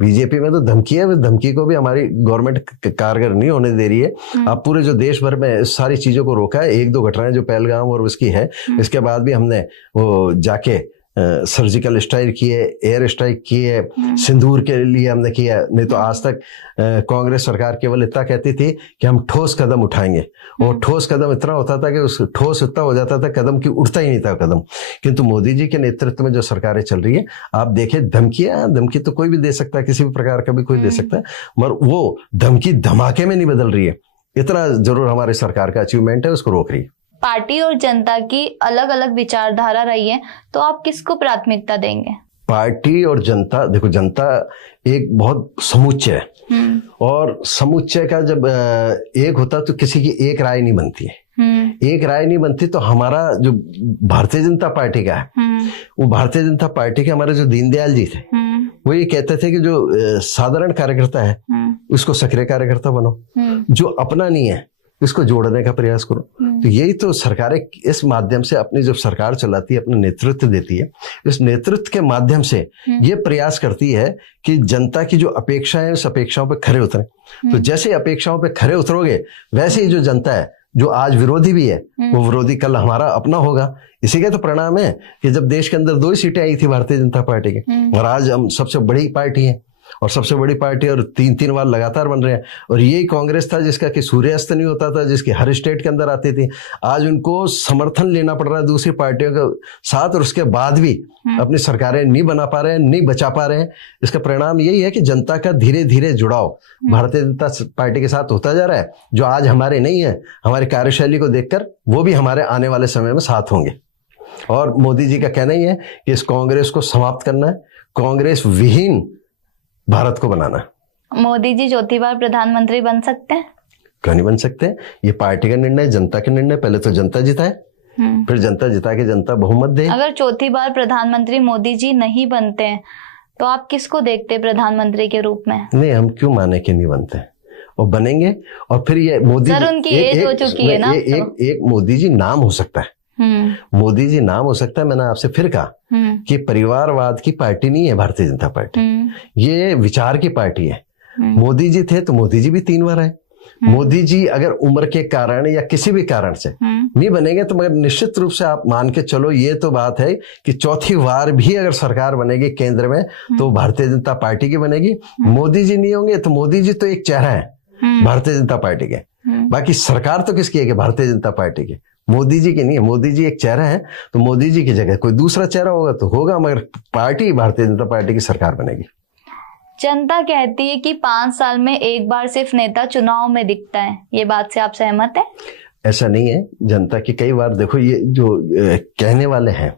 बीजेपी में तो धमकी है। धमकी को भी हमारी गवर्नमेंट कारगर नहीं होने दे रही है। अब पूरे जो देश भर में सारी चीजों को रोका है। एक दो घटनाएं जो पहलगाम और उसकी है, इसके बाद भी हमने वो जाके सर्जिकल स्ट्राइक किए, एयर स्ट्राइक किए, सिंदूर के लिए हमने किया। नहीं तो आज तक कांग्रेस सरकार केवल इतना कहती थी कि हम ठोस कदम उठाएंगे, और ठोस कदम इतना होता था कि उस ठोस इतना हो जाता था कदम की उठता ही नहीं था कदम। किंतु मोदी जी के नेतृत्व में जो सरकारें चल रही है, आप देखें, धमकी तो कोई भी दे सकता है, किसी भी प्रकार का भी कोई दे सकता है, मगर वो धमकी धमाके में नहीं बदल रही है। इतना जरूर हमारी सरकार का अचीवमेंट है, उसको रोक रही है। पार्टी और जनता की अलग अलग विचारधारा रही है, तो आप किसको प्राथमिकता देंगे? पार्टी और जनता, देखो जनता एक बहुत समुच्चय है, और समुच्चय का जब एक होता तो किसी की एक राय नहीं बनती है। एक राय नहीं बनती तो हमारा जो भारतीय जनता पार्टी का है, वो भारतीय जनता पार्टी के हमारे जो दीनदयाल जी थे, वो ये कहते थे कि जो साधारण कार्यकर्ता है उसको सक्रिय कार्यकर्ता बनो, जो अपना नहीं है इसको जोड़ने का प्रयास करो। तो यही तो सरकारें इस माध्यम से अपनी जब सरकार चलाती है, अपना नेतृत्व देती है, इस नेतृत्व के माध्यम से ये प्रयास करती है कि जनता की जो अपेक्षाएं, उस अपेक्षाओं पे खरे उतरे। तो जैसे अपेक्षाओं पे खरे उतरोगे, वैसे ही जो जनता है, जो आज विरोधी भी है, वो विरोधी कल हमारा अपना होगा। इसी का तो परिणाम है कि जब देश के अंदर 2 ही सीटें आई थी भारतीय जनता पार्टी की, और आज हम सबसे बड़ी पार्टी है, और सबसे बड़ी पार्टी, और 3-3 बार लगातार बन रहे हैं। और यही कांग्रेस था जिसका कि सूर्यास्त नहीं होता था, जिसकी हर स्टेट के अंदर आती थी। आज उनको समर्थन लेना पड़ रहा है दूसरी पार्टियों के साथ, और उसके बाद भी अपनी सरकारें नहीं बना पा रहे हैं, नहीं बचा पा रहे हैं। इसका परिणाम यही है कि जनता का धीरे धीरे जुड़ाव भारतीय जनता पार्टी के साथ होता जा रहा है, जो आज हमारे नहीं है। हमारी कार्यशैली को देखकर वो भी हमारे आने वाले समय में साथ होंगे। और मोदी जी का कहना ही है कि इस कांग्रेस को समाप्त करना है, कांग्रेस विहीन भारत को बनाना। मोदी जी चौथी बार प्रधानमंत्री बन सकते हैं? क्यों नहीं बन सकते? ये पार्टी का निर्णय, जनता का निर्णय। पहले तो जनता जिताए, फिर जनता जिता के जनता बहुमत दे। अगर चौथी बार प्रधानमंत्री मोदी जी नहीं बनते हैं तो आप किसको देखते प्रधानमंत्री के रूप में? नहीं, हम क्यों माने कि नहीं बनते, और बनेंगे। और फिर ये मोदी सर, उनकी एज हो चुकी है ना। एक मोदी जी नाम हो सकता है, मोदी जी नाम हो सकता है। मैंने आपसे फिर कहा कि परिवारवाद की पार्टी नहीं है भारतीय जनता पार्टी, ये विचार की पार्टी है। मोदी जी थे तो मोदी जी भी 3 बार आए। मोदी जी अगर उम्र के कारण या किसी भी कारण से नहीं बनेंगे, तो मगर निश्चित रूप से आप मान के चलो, ये तो बात है कि चौथी बार भी अगर सरकार बनेगी केंद्र में, तो भारतीय जनता पार्टी की बनेगी। मोदी जी नहीं होंगे तो मोदी जी तो एक चेहरा है भारतीय जनता पार्टी के, बाकी सरकार तो किसकी है? भारतीय जनता पार्टी की, मोदी जी की नहीं है। मोदी जी एक चेहरा है, तो मोदी जी की जगह कोई दूसरा चेहरा होगा तो होगा, मगर पार्टी भारतीय जनता पार्टी की सरकार बनेगी। जनता कहती है कि 5 साल में एक बार सिर्फ नेता चुनाव में दिखता है, ये बात से आप सहमत हैं? ऐसा नहीं है। जनता की कई बार देखो, ये जो कहने वाले हैं,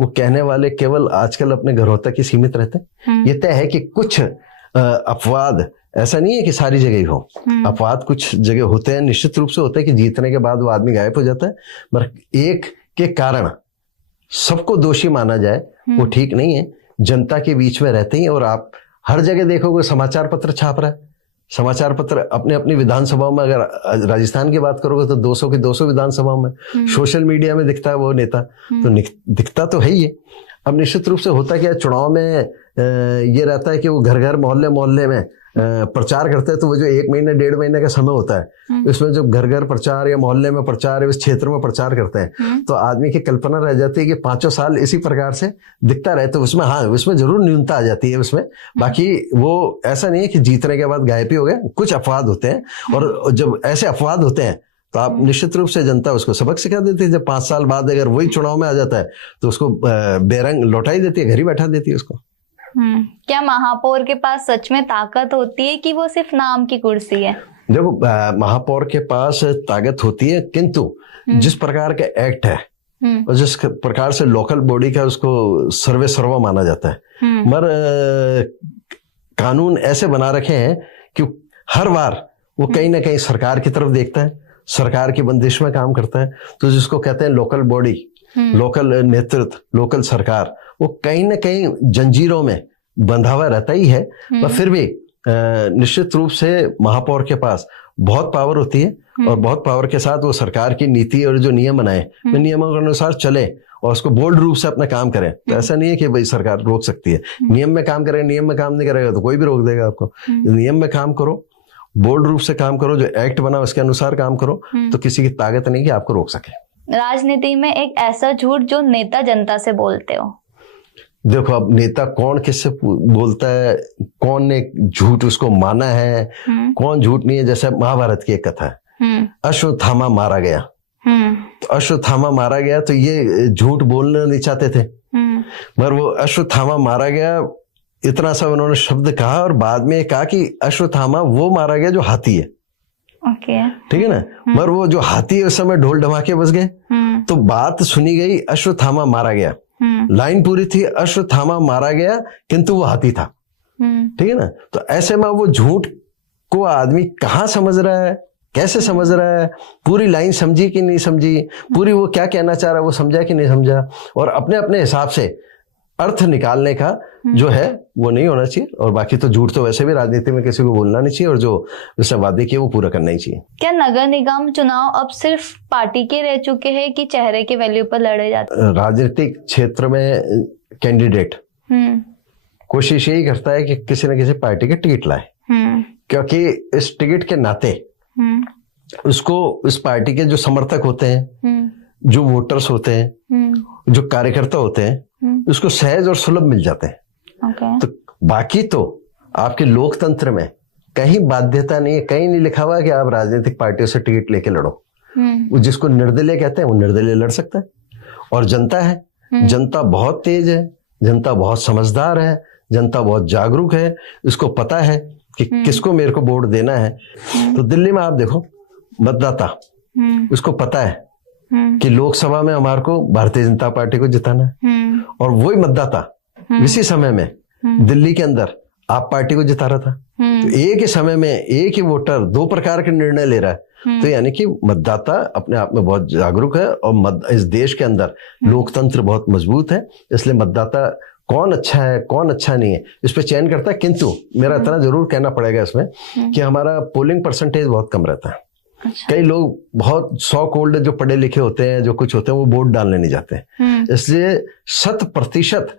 वो कहने वाले केवल आजकल अपने घरों तक ही सीमित रहते हैं। ये तय है कि कुछ अपवाद, ऐसा नहीं है कि सारी जगह ही हो, अपवाद कुछ जगह होते हैं, निश्चित रूप से होता है कि जीतने के बाद वो आदमी गायब हो जाता है। मगर एक के कारण सबको दोषी माना जाए, वो ठीक नहीं है। जनता के बीच में रहते ही, और आप हर जगह देखोगे समाचार पत्र छाप रहा है। समाचार पत्र अपने अपनी विधानसभाओं में, अगर राजस्थान की बात करोगे तो 200 की 200 विधानसभाओं में, सोशल मीडिया में दिखता है वो नेता, तो दिखता तो है ही है। अब निश्चित रूप से होता क्या, चुनाव में ये रहता है कि वो घर घर मोहल्ले मोहल्ले में प्रचार करते हैं। तो वो जो 1 महीने 1.5 महीने का समय होता है, इसमें जब घर घर प्रचार या मोहल्ले में प्रचार, इस क्षेत्र में प्रचार करते हैं, तो आदमी की कल्पना रह जाती है कि 5 साल इसी प्रकार से दिखता रहे। तो उसमें हाँ, उसमें जरूर न्यूनता आ जाती है उसमें। बाकी वो ऐसा नहीं है कि जीतने के बाद गायब ही हो गए, कुछ अपवाद होते हैं। और जब ऐसे अपवाद होते हैं तो आप निश्चित रूप से जनता उसको सबक सिखा देती है। जब 5 साल बाद अगर वही चुनाव में आ जाता है, तो उसको बेरंग लौटा ही देती है, घर ही बैठा देती है उसको। क्या महापौर के पास सच में ताकत होती है कि वो सिर्फ नाम की कुर्सी है? देखो, महापौर के पास ताकत होती है, किंतु जिस प्रकार का एक्ट है और जिस प्रकार से लोकल बॉडी का उसको सर्वे सर्वा माना जाता है, मगर कानून ऐसे बना रखे हैं कि हर बार वो कहीं ना कहीं सरकार की तरफ देखता है, सरकार की बंदिश में काम करता है। तो जिसको कहते हैं लोकल बॉडी, लोकल नेतृत्व, लोकल सरकार, वो कहीं ना कहीं जंजीरों में बंधा हुआ रहता ही है। पर फिर भी निश्चित रूप से महापौर के पास बहुत पावर होती है, और बहुत पावर के साथ वो सरकार की नीति और जो नियम बनाए, वो नियमों के अनुसार चले और उसको बोल्ड रूप से अपना काम करें। तो ऐसा नहीं है कि भाई सरकार रोक सकती है। नियम में काम करें, नियम में काम नहीं करेगा तो कोई भी रोक देगा आपको। नियम में काम करो, बोल्ड रूप से काम करो, जो एक्ट बना उसके अनुसार काम करो, तो किसी की ताकत नहीं कि आपको रोक सके। राजनीति में एक ऐसा झूठ जो नेता जनता से बोलते हो? देखो, अब नेता कौन किससे बोलता है, कौन ने झूठ उसको माना है, कौन झूठ नहीं है। जैसे महाभारत की एक कथा है, अश्वत्थामा मारा गया। तो अश्वत्थामा मारा गया तो ये झूठ बोलना नहीं चाहते थे, मगर वो अश्वत्थामा मारा गया, इतना सा उन्होंने शब्द कहा, और बाद में कहा कि अश्वत्थामा वो मारा गया जो हाथी है। ठीक है ना। मगर वो जो हाथी है उस समय ढोल ढमाके बज गए, तो बात सुनी गई अश्वत्थामा मारा गया। लाइन पूरी थी, अश्वत्थामा मारा गया किंतु वो हाथी था। ठीक है ना। तो ऐसे में वो झूठ को आदमी कहाँ समझ रहा है, कैसे समझ रहा है, पूरी लाइन समझी कि नहीं समझी, पूरी वो क्या कहना चाह रहा है वो समझा कि नहीं समझा, और अपने अपने हिसाब से अर्थ निकालने का जो है वो नहीं होना चाहिए। और बाकी तो झूठ तो वैसे भी राजनीति में किसी को बोलना नहीं चाहिए, और जो जिसने वादे किए वो पूरा करना ही चाहिए। क्या नगर निगम चुनाव अब सिर्फ पार्टी के रह चुके हैं कि चेहरे के वैल्यू पर लड़े जाते हैं? राजनीतिक क्षेत्र में कैंडिडेट कोशिश यही करता है कि किसी न किसी पार्टी के टिकट लाए, क्योंकि इस टिकट के नाते उसको इस पार्टी के जो समर्थक होते हैं, जो वोटर्स होते हैं, जो कार्यकर्ता होते हैं, उसको सहज और सुलभ मिल जाते हैं। तो बाकी तो आपके लोकतंत्र में कहीं बाध्यता नहीं है, कहीं नहीं लिखा हुआ है कि आप राजनीतिक पार्टियों से टिकट लेके लड़ो। वो जिसको निर्दलीय कहते हैं वो निर्दलीय लड़ सकता है। और जनता है, जनता बहुत तेज है, जनता बहुत समझदार है, जनता बहुत जागरूक है, इसको पता है कि किसको मेरे को वोट देना है। तो दिल्ली में आप देखो, मतदाता उसको पता है कि लोकसभा में हमारे को भारतीय जनता पार्टी को जिताना है, और वही मतदाता इसी समय में दिल्ली के अंदर आप पार्टी को जिता रहा था। तो एक ही समय में एक ही वोटर दो प्रकार के निर्णय ले रहा है। तो यानी कि मतदाता अपने आप में बहुत जागरूक है, और इस देश के अंदर लोकतंत्र बहुत मजबूत है। इसलिए मतदाता कौन अच्छा है कौन अच्छा नहीं है इस पे चयन करता है। किंतु मेरा इतना जरूर कहना पड़ेगा इसमें कि हमारा पोलिंग परसेंटेज बहुत कम रहता है। अच्छा। कई लोग बहुत 100 जो पढ़े लिखे होते हैं, जो कुछ होते हैं, वो वोट डालने नहीं जाते हैं। इसलिए 100%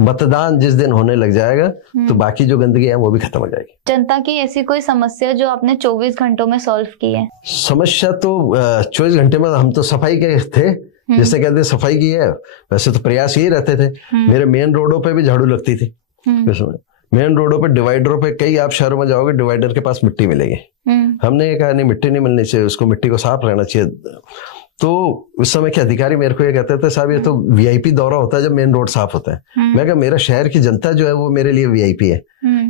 मतदान जिस दिन होने लग जाएगा तो बाकी जो गंदगी है वो भी खत्म हो जाएगी। जनता की ऐसी कोई समस्या जो आपने 24 घंटों में सॉल्व की है? समस्या तो 24 घंटे में हम तो सफाई के थे, जैसे कहते हैं सफाई की है, वैसे तो प्रयास यही रहते थे। मेरे मेन रोडों पे भी झाड़ू लगती थी। मेन रोडों पे, डिवाइडरों पे, कई आप शहरों में जाओगे डिवाइडर के पास मिट्टी मिलेगी। हमने ये कहा नहीं, मिट्टी नहीं मिलनी चाहिए, उसको मिट्टी को साफ रहना चाहिए। तो उस समय के अधिकारी मेरे को ये कहते थे, साहब ये तो वीआईपी दौरा होता है जब मेन रोड साफ होता है। मैं कहा मेरा शहर की जनता जो है वो मेरे लिए वीआईपी है।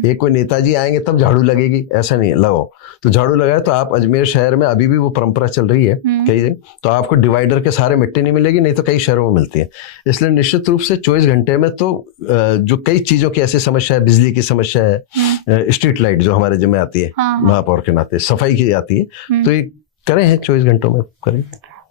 एक कोई नेताजी आएंगे तब झाड़ू लगेगी, ऐसा नहीं है। लगाओ तो झाड़ू लगाए। तो आप अजमेर शहर में अभी भी वो परंपरा चल रही है कई जगह, तो आपको डिवाइडर के सारे मिट्टी नहीं मिलेगी, नहीं तो कई शहरों में मिलती है। इसलिए निश्चित रूप से 24 घंटे में तो जो कई चीजों की ऐसी समस्या है, बिजली की समस्या है, स्ट्रीट लाइट जो हमारे जिम्मे आती है महापौर के नाते, सफाई की आती है, तो ये करे हैं 24 घंटों में करें।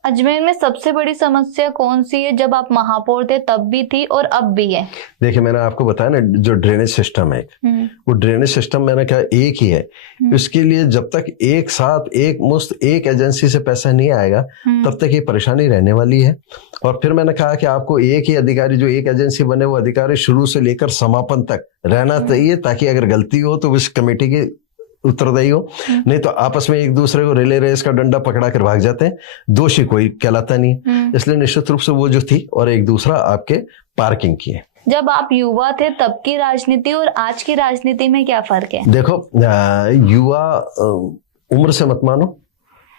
अजमेर में सबसे बड़ी समस्या कौन सी है? जब आप महापौर थे तब भी थी और अब भी है। देखिए मैंने आपको बताया ना, जो ड्रेनेज सिस्टम है, वो ड्रेनेज सिस्टम मैंने कहा एक ही है। इसके लिए जब तक एक साथ एक मुश्त एक एजेंसी से पैसा नहीं आएगा तब तक ये परेशानी रहने वाली है। और फिर मैंने कहा कि आपको एक ही अधिकारी, जो एक एजेंसी बने, वो अधिकारी शुरू से लेकर समापन तक रहना चाहिए, ताकि अगर गलती हो तो उस कमेटी के उत्तरदायी हो। नहीं तो आपस में एक दूसरे को रिले रेस का डंडा पकड़ा कर भाग जाते हैं, दोषी कोई कहलाता नहीं। इसलिए निश्चित रूप से वो जो थी, और एक दूसरा आपके पार्किंग की है। जब आप युवा थे तब की राजनीति और आज की राजनीति में क्या फर्क है? देखो, युवा उम्र से मत मानो,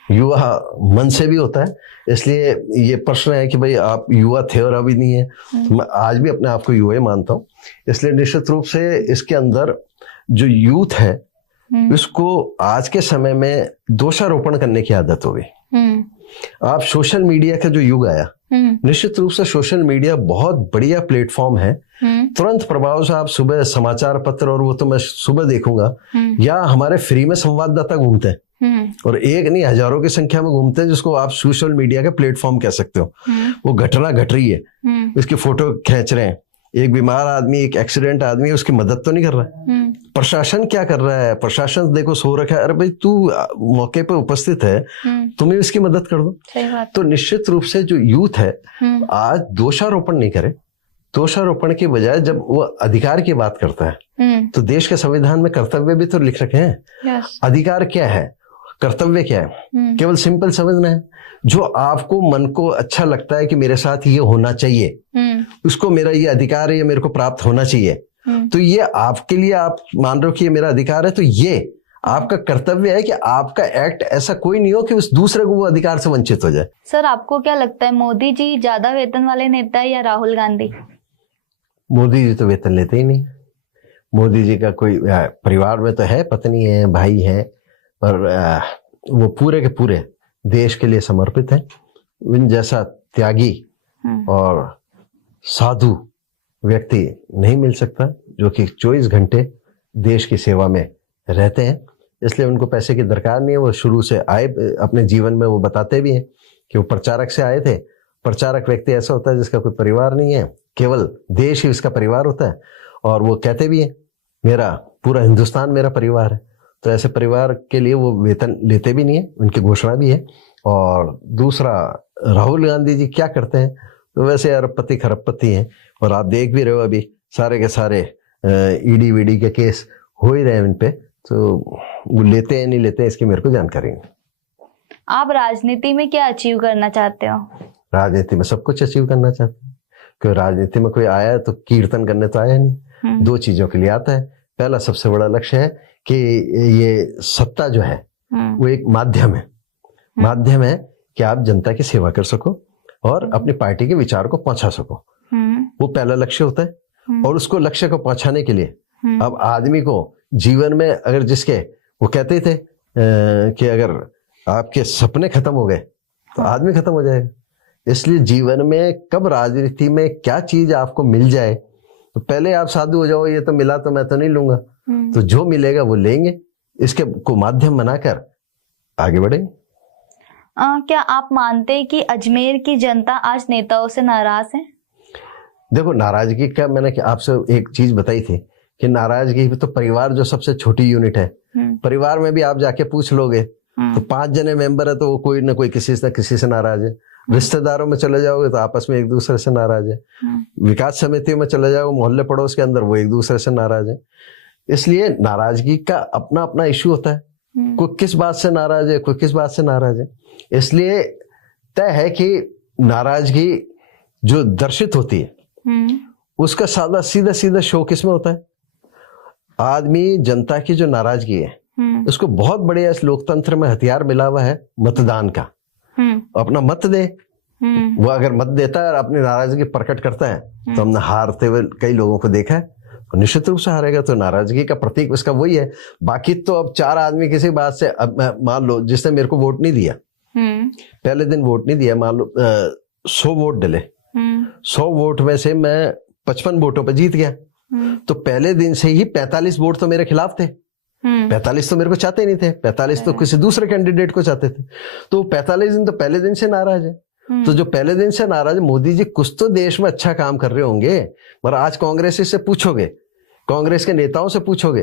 युवा मन से भी होता है। इसलिए ये प्रश्न है कि भाई आप युवा थे और अभी नहीं है, तो मैं आज भी अपने आप को युवा ही मानता हूँ। इसलिए निश्चित रूप से इसके अंदर जो यूथ है इसको आज के समय में दोषारोपण करने की आदत हो गई। आप सोशल मीडिया का जो युग आया, निश्चित रूप से सोशल मीडिया बहुत बढ़िया प्लेटफॉर्म है। तुरंत प्रभाव से आप सुबह समाचार पत्र, और वो तो मैं सुबह देखूंगा, या हमारे फ्री में संवाददाता घूमते हैं, और एक नहीं हजारों की संख्या में घूमते हैं, जिसको आप सोशल मीडिया का प्लेटफॉर्म कह सकते हो। वो घटना घट रही है, इसकी फोटो खींच रहे हैं। एक बीमार आदमी, एक एक्सीडेंट आदमी, उसकी मदद तो नहीं कर रहा है। प्रशासन क्या कर रहा है? प्रशासन देखो सो रखा है, अरे भाई तू मौके पे उपस्थित है, तुम्हें इसकी मदद कर दो। तो निश्चित रूप से जो यूथ है आज दोषारोपण नहीं करे, दोषारोपण के बजाय जब वो अधिकार की बात करता है, तो देश के संविधान में कर्तव्य भी तो लिख रखे हैं। अधिकार क्या है, कर्तव्य क्या है, केवल सिंपल समझना है। जो आपको मन को अच्छा लगता है कि मेरे साथ ये होना चाहिए, उसको मेरा ये अधिकार है, ये मेरे को प्राप्त होना चाहिए, तो ये आपके लिए आप मान रहे हो कि ये मेरा अधिकार है, तो ये आपका कर्तव्य है कि आपका एक्ट ऐसा कोई नहीं हो कि उस दूसरे को वो अधिकार से वंचित हो जाए। सर, आपको क्या लगता है, मोदी जी ज्यादा वेतन वाले नेता है या राहुल गांधी? मोदी जी तो वेतन लेते ही नहीं। मोदी जी का कोई परिवार में तो है, पत्नी है, भाई है, पर वो पूरे के पूरे देश के लिए समर्पित है। इन जैसा त्यागी और साधु व्यक्ति नहीं मिल सकता जो कि 24 घंटे देश की सेवा में रहते हैं। इसलिए उनको पैसे की दरकार नहीं है। वो शुरू से आए, अपने जीवन में वो बताते भी हैं कि वो प्रचारक से आए थे। प्रचारक व्यक्ति ऐसा होता है जिसका कोई परिवार नहीं है, केवल देश ही उसका परिवार होता है। और वो कहते भी हैं मेरा पूरा हिंदुस्तान मेरा परिवार है। तो ऐसे परिवार के लिए वो वेतन लेते भी नहीं है, उनकी घोषणा भी है। और दूसरा, राहुल गांधी जी क्या करते हैं, तो वैसे अरबपति खरबपति हैं। और आप देख भी रहे हो अभी सारे के सारे ईडी वीडी के केस हो ही रहे हैं इन पे। तो वो लेते हैं नहीं लेते हैं इसकी मेरे को जानकारी नहीं। आप राजनीति में क्या अचीव करना चाहते हो? राजनीति में सब कुछ अचीव करना चाहते हैं, क्योंकि राजनीति में कोई आया तो कीर्तन करने तो आया नहीं। 2 चीजों के लिए आता है। पहला सबसे बड़ा लक्ष्य है कि ये सत्ता जो है वो एक माध्यम है। माध्यम है कि आप जनता की सेवा कर सको और अपनी पार्टी के विचार को पहुंचा सको। वो पहला लक्ष्य होता है। और उसको लक्ष्य को पहुंचाने के लिए अब आदमी को जीवन में, अगर जिसके वो कहते थे कि अगर आपके सपने खत्म हो गए तो आदमी खत्म हो जाएगा। इसलिए जीवन में कब राजनीति में क्या चीज आपको मिल जाए तो पहले आप साधु हो जाओ, ये तो मिला तो मैं तो नहीं लूंगा, तो जो मिलेगा वो लेंगे। इसके को माध्यम बनाकर आगे बढ़ेंगे। क्या आप मानते हैं कि अजमेर की जनता आज नेताओं से नाराज है? देखो, नाराजगी का मैंने आपसे एक चीज बताई थी कि नाराजगी तो परिवार जो सबसे छोटी यूनिट है, परिवार में भी आप जाके पूछ लोगे तो 5 जने मेंबर है तो वो कोई ना कोई किसी से नाराज है। रिश्तेदारों में चले जाओगे तो आपस में एक दूसरे से नाराज है। विकास समिति में चले जाओ, मोहल्ले पड़ोस के अंदर, वो एक दूसरे से नाराज है। इसलिए नाराजगी का अपना अपना इश्यू होता है। कोई किस बात से नाराज है, कोई किस बात से नाराज है। इसलिए तय है कि नाराजगी जो दर्शित होती है उसका सीधा शो किस में होता है? आदमी, जनता की जो नाराजगी है उसको बहुत बढ़िया इस लोकतंत्र में हथियार मिला हुआ है मतदान का। अपना मत दे। वो अगर मत देता है और अपनी नाराजगी प्रकट करता है तो हमने हारते हुए कई लोगों को देखा है, तो निश्चित रूप से हारेगा। तो नाराजगी का प्रतीक उसका वही है। बाकी तो अब 4 आदमी किसी बात से, अब मान लो जिसने मेरे को वोट नहीं दिया, पहले दिन वोट नहीं दिया, मान लो 100 वोट डले, 100 वोट में से मैं 55 वोटों पर जीत गया, तो पहले दिन से ही 45 वोट तो मेरे खिलाफ थे। 45 तो मेरे को चाहते नहीं थे, 45 तो किसी दूसरे कैंडिडेट को चाहते थे। तो 45 दिन तो पहले दिन से नाराज है। तो जो पहले दिन से नाराज है, मोदी जी कुछ तो देश में अच्छा काम कर रहे होंगे। पर आज कांग्रेस से पूछोगे, कांग्रेस के नेताओं से पूछोगे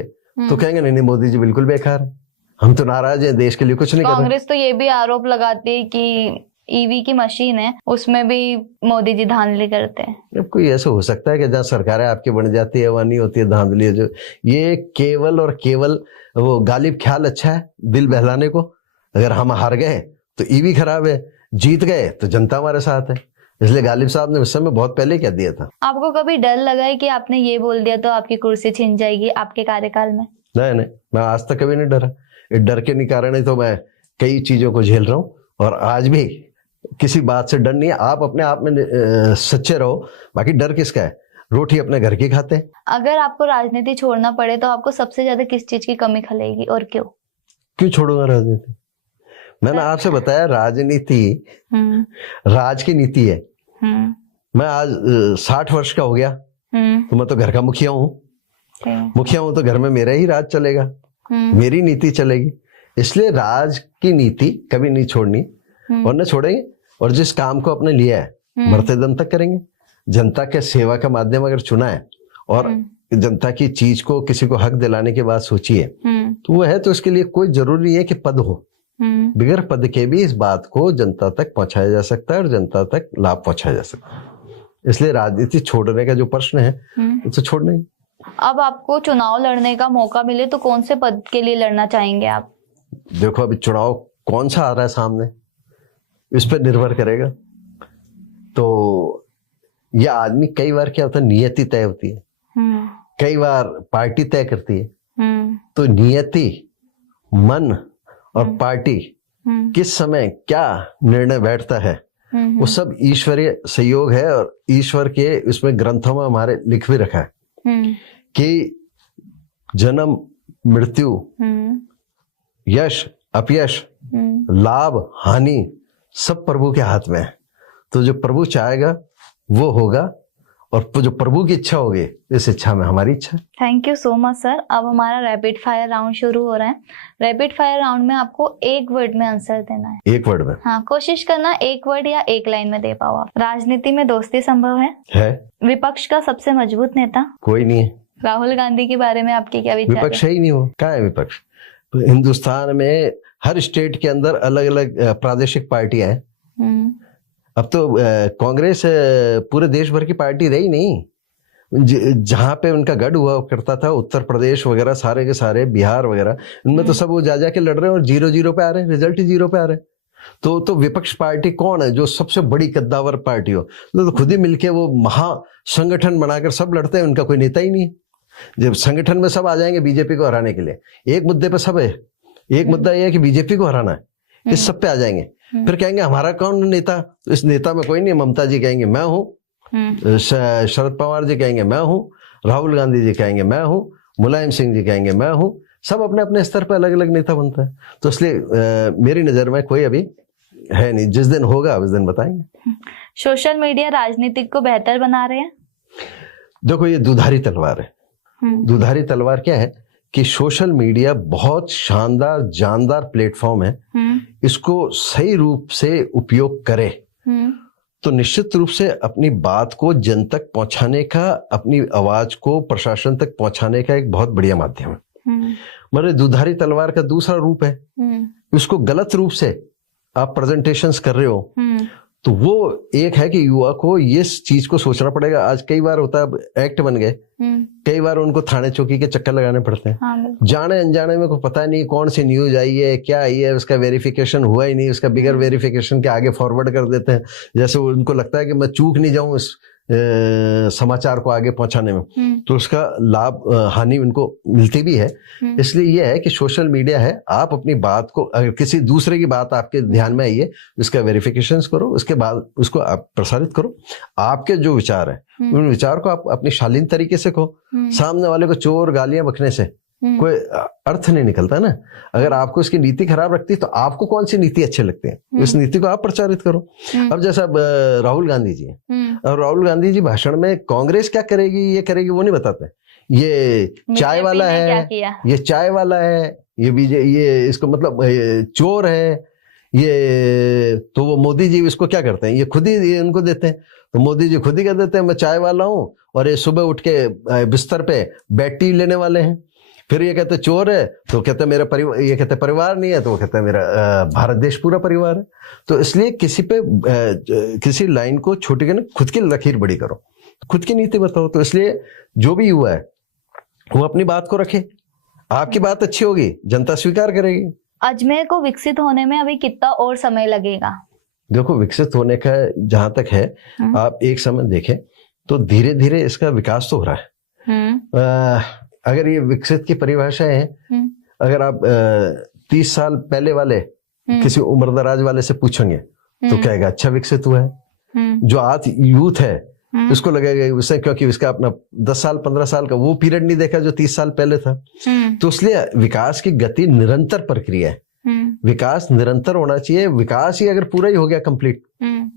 तो कहेंगे नहीं मोदी जी बिल्कुल बेकार है, हम तो नाराज हैं, देश के लिए कुछ नहीं कर रहे। कांग्रेस तो ये भी आरोप लगाती है कि ईवी की मशीन है उसमें भी मोदी जी धांधली करते हैं। अब कोई ऐसा हो सकता है कि जहाँ सरकारें आपकी बन जाती है वहां नहीं होती है धांधली? जो ये केवल और केवल वो गालिब ख्याल अच्छा है दिल बहलाने को। अगर हम हार गए तो ईवी खराब है, जीत गए तो जनता हमारे साथ है। इसलिए गालिब साहब ने उस समय बहुत पहले कह दिया था। आपको कभी डर लगा है कि आपने ये बोल दिया तो आपकी कुर्सी छिन जाएगी आपके कार्यकाल में? नहीं, मैं आज तक कभी नहीं डरा। डर के कारण ही तो मैं कई चीजों को झेल रहा हूँ और आज भी किसी बात से डर नहीं है। आप अपने आप में सच्चे रहो, बाकी डर किसका है? रोटी अपने घर की खाते हैं। अगर आपको राजनीति छोड़ना पड़े तो आपको सबसे ज्यादा किस चीज की कमी खलेगी और क्यों? क्यों छोड़ूंगा राजनीति? मैंने आपसे बताया राजनीति राज की नीति है। मैं आज 60 वर्ष का हो गया तो मैं तो घर का मुखिया हूँ। मुखिया हूँ तो घर में मेरा ही राज चलेगा, मेरी नीति चलेगी। इसलिए राज की नीति कभी नहीं छोड़नी और न छोड़ेंगे। और जिस काम को अपने लिया है मरते दम तक करेंगे। जनता के सेवा का माध्यम अगर चुना है और जनता की चीज को किसी को हक दिलाने की बात सोची है तो वो है, तो इसके लिए कोई जरूरी है कि पद हो। बिगर पद के भी इस बात को जनता तक पहुंचाया जा सकता है और जनता तक लाभ पहुंचाया जा सकता है। इसलिए राजनीति छोड़ने का जो प्रश्न है तो छोड़ना ही। अब आपको चुनाव लड़ने का मौका मिले तो कौन से पद के लिए लड़ना चाहेंगे आप? देखो, अभी चुनाव कौन सा आ रहा है सामने इस पर निर्भर करेगा। तो यह आदमी कई बार क्या होता है, नियति तय होती है, कई बार पार्टी तय करती है। तो नियति, मन और पार्टी किस समय क्या निर्णय बैठता है वो सब ईश्वरीय सहयोग है। और ईश्वर के उसमें ग्रंथों में हमारे लिख भी रखा है कि जन्म मृत्यु, यश अपयश, लाभ हानि सब प्रभु के हाथ में है। तो जो प्रभु चाहेगा वो होगा और जो प्रभु की इच्छा होगी इस इच्छा में हमारी इच्छा। Thank you so much sir. अब हमारा रैपिड फायर राउंड शुरू हो रहा है। रैपिड फायर राउंड में आपको एक वर्ड में आंसर देना है। एक वर्ड में? हाँ, कोशिश करना एक वर्ड या एक लाइन में दे पाओ आप। राजनीति में दोस्ती संभव है? विपक्ष का सबसे मजबूत नेता? कोई नहीं है। राहुल गांधी के बारे में आपके क्या विचार? विपक्ष ही नहीं हो, क्या है विपक्ष? हिंदुस्तान में हर स्टेट के अंदर अलग अलग प्रादेशिक पार्टियां हैं। अब तो कांग्रेस पूरे देश भर की पार्टी रही नहीं। जहां पे उनका गढ़ हुआ करता था, उत्तर प्रदेश वगैरह सारे के सारे, बिहार वगैरह, इनमें तो सब वो जा के लड़ रहे हैं और 0-0 पे आ रहे हैं, रिजल्ट ही 0 पे आ रहे हैं। तो विपक्ष पार्टी कौन है जो सबसे बड़ी कद्दावर पार्टी हो? तो खुद ही मिलके वो महा संगठन बनाकर सब लड़ते हैं, उनका कोई नेता ही नहीं है। जब संगठन में सब आ जाएंगे बीजेपी को हराने के लिए, एक मुद्दे पे सब है, एक मुद्दा यह है कि बीजेपी को हराना है, इस सब पे आ जाएंगे, फिर कहेंगे हमारा कौन नेता? तो इस नेता में कोई नहीं। ममता जी कहेंगे मैं हूँ, शरद पवार जी कहेंगे मैं हूँ, राहुल गांधी जी कहेंगे मैं हूँ, मुलायम सिंह जी कहेंगे मैं हूँ। सब अपने अपने स्तर पर अलग अलग नेता बनता है। तो इसलिए मेरी नजर में कोई अभी है नहीं। जिस दिन होगा उस दिन बताएंगे। सोशल मीडिया राजनीतिक को बेहतर बना रहे हैं? देखो, ये दुधारी तलवार है। दुधारी तलवार क्या है कि सोशल मीडिया बहुत शानदार जानदार प्लेटफॉर्म है। इसको सही रूप से उपयोग करे तो निश्चित रूप से अपनी बात को जन तक पहुंचाने का, अपनी आवाज को प्रशासन तक पहुंचाने का एक बहुत बढ़िया माध्यम है। मगर दुधारी तलवार का दूसरा रूप है, इसको गलत रूप से आप प्रेजेंटेशंस कर रहे हो तो वो एक है कि युवा को ये चीज को सोचना पड़ेगा। आज कई बार होता है एक्ट बन गए, कई बार उनको थाने चौकी के चक्कर लगाने पड़ते हैं। हाँ, जाने अनजाने में कोई पता नहीं कौन सी न्यूज आई है, क्या आई है, उसका वेरिफिकेशन हुआ ही नहीं, उसका बिगर वेरिफिकेशन के आगे फॉरवर्ड कर देते हैं, जैसे उनको लगता है कि मैं चूक नहीं जाऊं इस समाचार को आगे पहुंचाने में। तो उसका लाभ हानि उनको मिलती भी है। इसलिए यह है कि सोशल मीडिया है, आप अपनी बात को, अगर किसी दूसरे की बात आपके ध्यान में आई है, उसका वेरिफिकेशन करो, उसके बाद उसको आप प्रसारित करो। आपके जो विचार है उन विचार को आप अपनी शालीन तरीके से कहो। सामने वाले को चोर गालियां बकने से कोई अर्थ नहीं निकलता ना। अगर आपको इसकी नीति खराब रखती है तो आपको कौन सी नीति अच्छी लगती है, उस नीति को आप प्रचारित करो। अब जैसा राहुल गांधी जी, और राहुल गांधी जी भाषण में कांग्रेस क्या करेगी, ये करेगी, वो नहीं बताते। ये चाय वाला है, ये चाय वाला है, ये इसको मतलब चोर है, ये तो वो मोदी जी इसको क्या करते हैं, ये खुद ही इनको देते हैं। तो मोदी जी खुद ही कह देते हैं मैं चाय वाला हूँ, और ये सुबह उठ के बिस्तर पे बेड टी लेने वाले हैं। फिर ये कहते चोर है तो कहते मेरा परिवार, ये कहते परिवार नहीं है तो वो कहते मेरा भारत देश पूरा परिवार है। तो इसलिए किसी पे किसी लाइन को छोटी करने, खुद की लकीर बड़ी करो, खुद की नीति बताओ। तो इसलिए जो भी हुआ है वो अपनी बात को रखे, आपकी बात अच्छी होगी, जनता स्वीकार करेगी। अजमेर को विकसित होने में अभी कितना और समय लगेगा? देखो, विकसित होने का जहां तक है, आप एक समय देखें तो धीरे धीरे इसका विकास तो हो रहा है। अगर ये विकसित की परिभाषा है, अगर आप 30 साल पहले वाले किसी उम्रदराज वाले से पूछेंगे तो कहेगा अच्छा विकसित हुआ है। जो आज यूथ है उसको लगेगा उससे, क्योंकि उसका अपना 10 साल 15 साल का वो पीरियड नहीं देखा जो 30 साल पहले था। तो इसलिए विकास की गति निरंतर प्रक्रिया है, विकास निरंतर होना चाहिए। विकास ही अगर पूरा ही हो गया कंप्लीट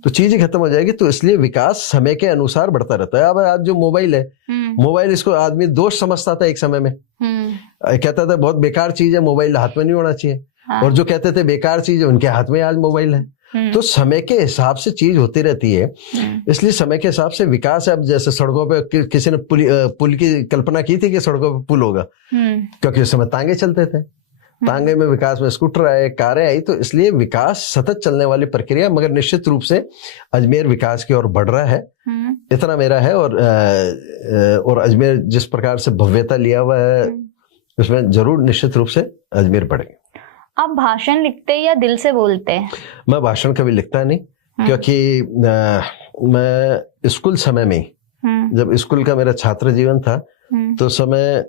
तो चीज ही खत्म हो जाएगी। तो इसलिए विकास समय के अनुसार बढ़ता रहता है। अब आज जो मोबाइल है, मोबाइल इसको आदमी दोष समझता था एक समय में, कहता था बहुत बेकार चीज है, मोबाइल हाथ में नहीं होना चाहिए। और जो कहते थे बेकार चीज है उनके हाथ में आज मोबाइल है। तो समय के हिसाब से चीज होती रहती है। इसलिए समय के हिसाब से विकास है। अब जैसे सड़कों पे किसी ने पुल की कल्पना की थी कि सड़कों पे पुल होगा, क्योंकि उस समय तांगे चलते थे, तांगे में विकास में स्कूटर आए, कारें आई। तो इसलिए विकास सतत चलने वाली प्रक्रिया, मगर निश्चित रूप से अजमेर विकास की ओर बढ़ रहा है, इतना मेरा है। और अजमेर जिस प्रकार से भव्यता लिया हुआ है उसमें जरूर निश्चित रूप से अजमेर बढ़ेगा। आप भाषण लिखते या दिल से बोलते हैं? मैं भाषण कभी लिखता नहीं, क्योंकि मैं स्कूल समय में, जब स्कूल का मेरा छात्र जीवन था तो समय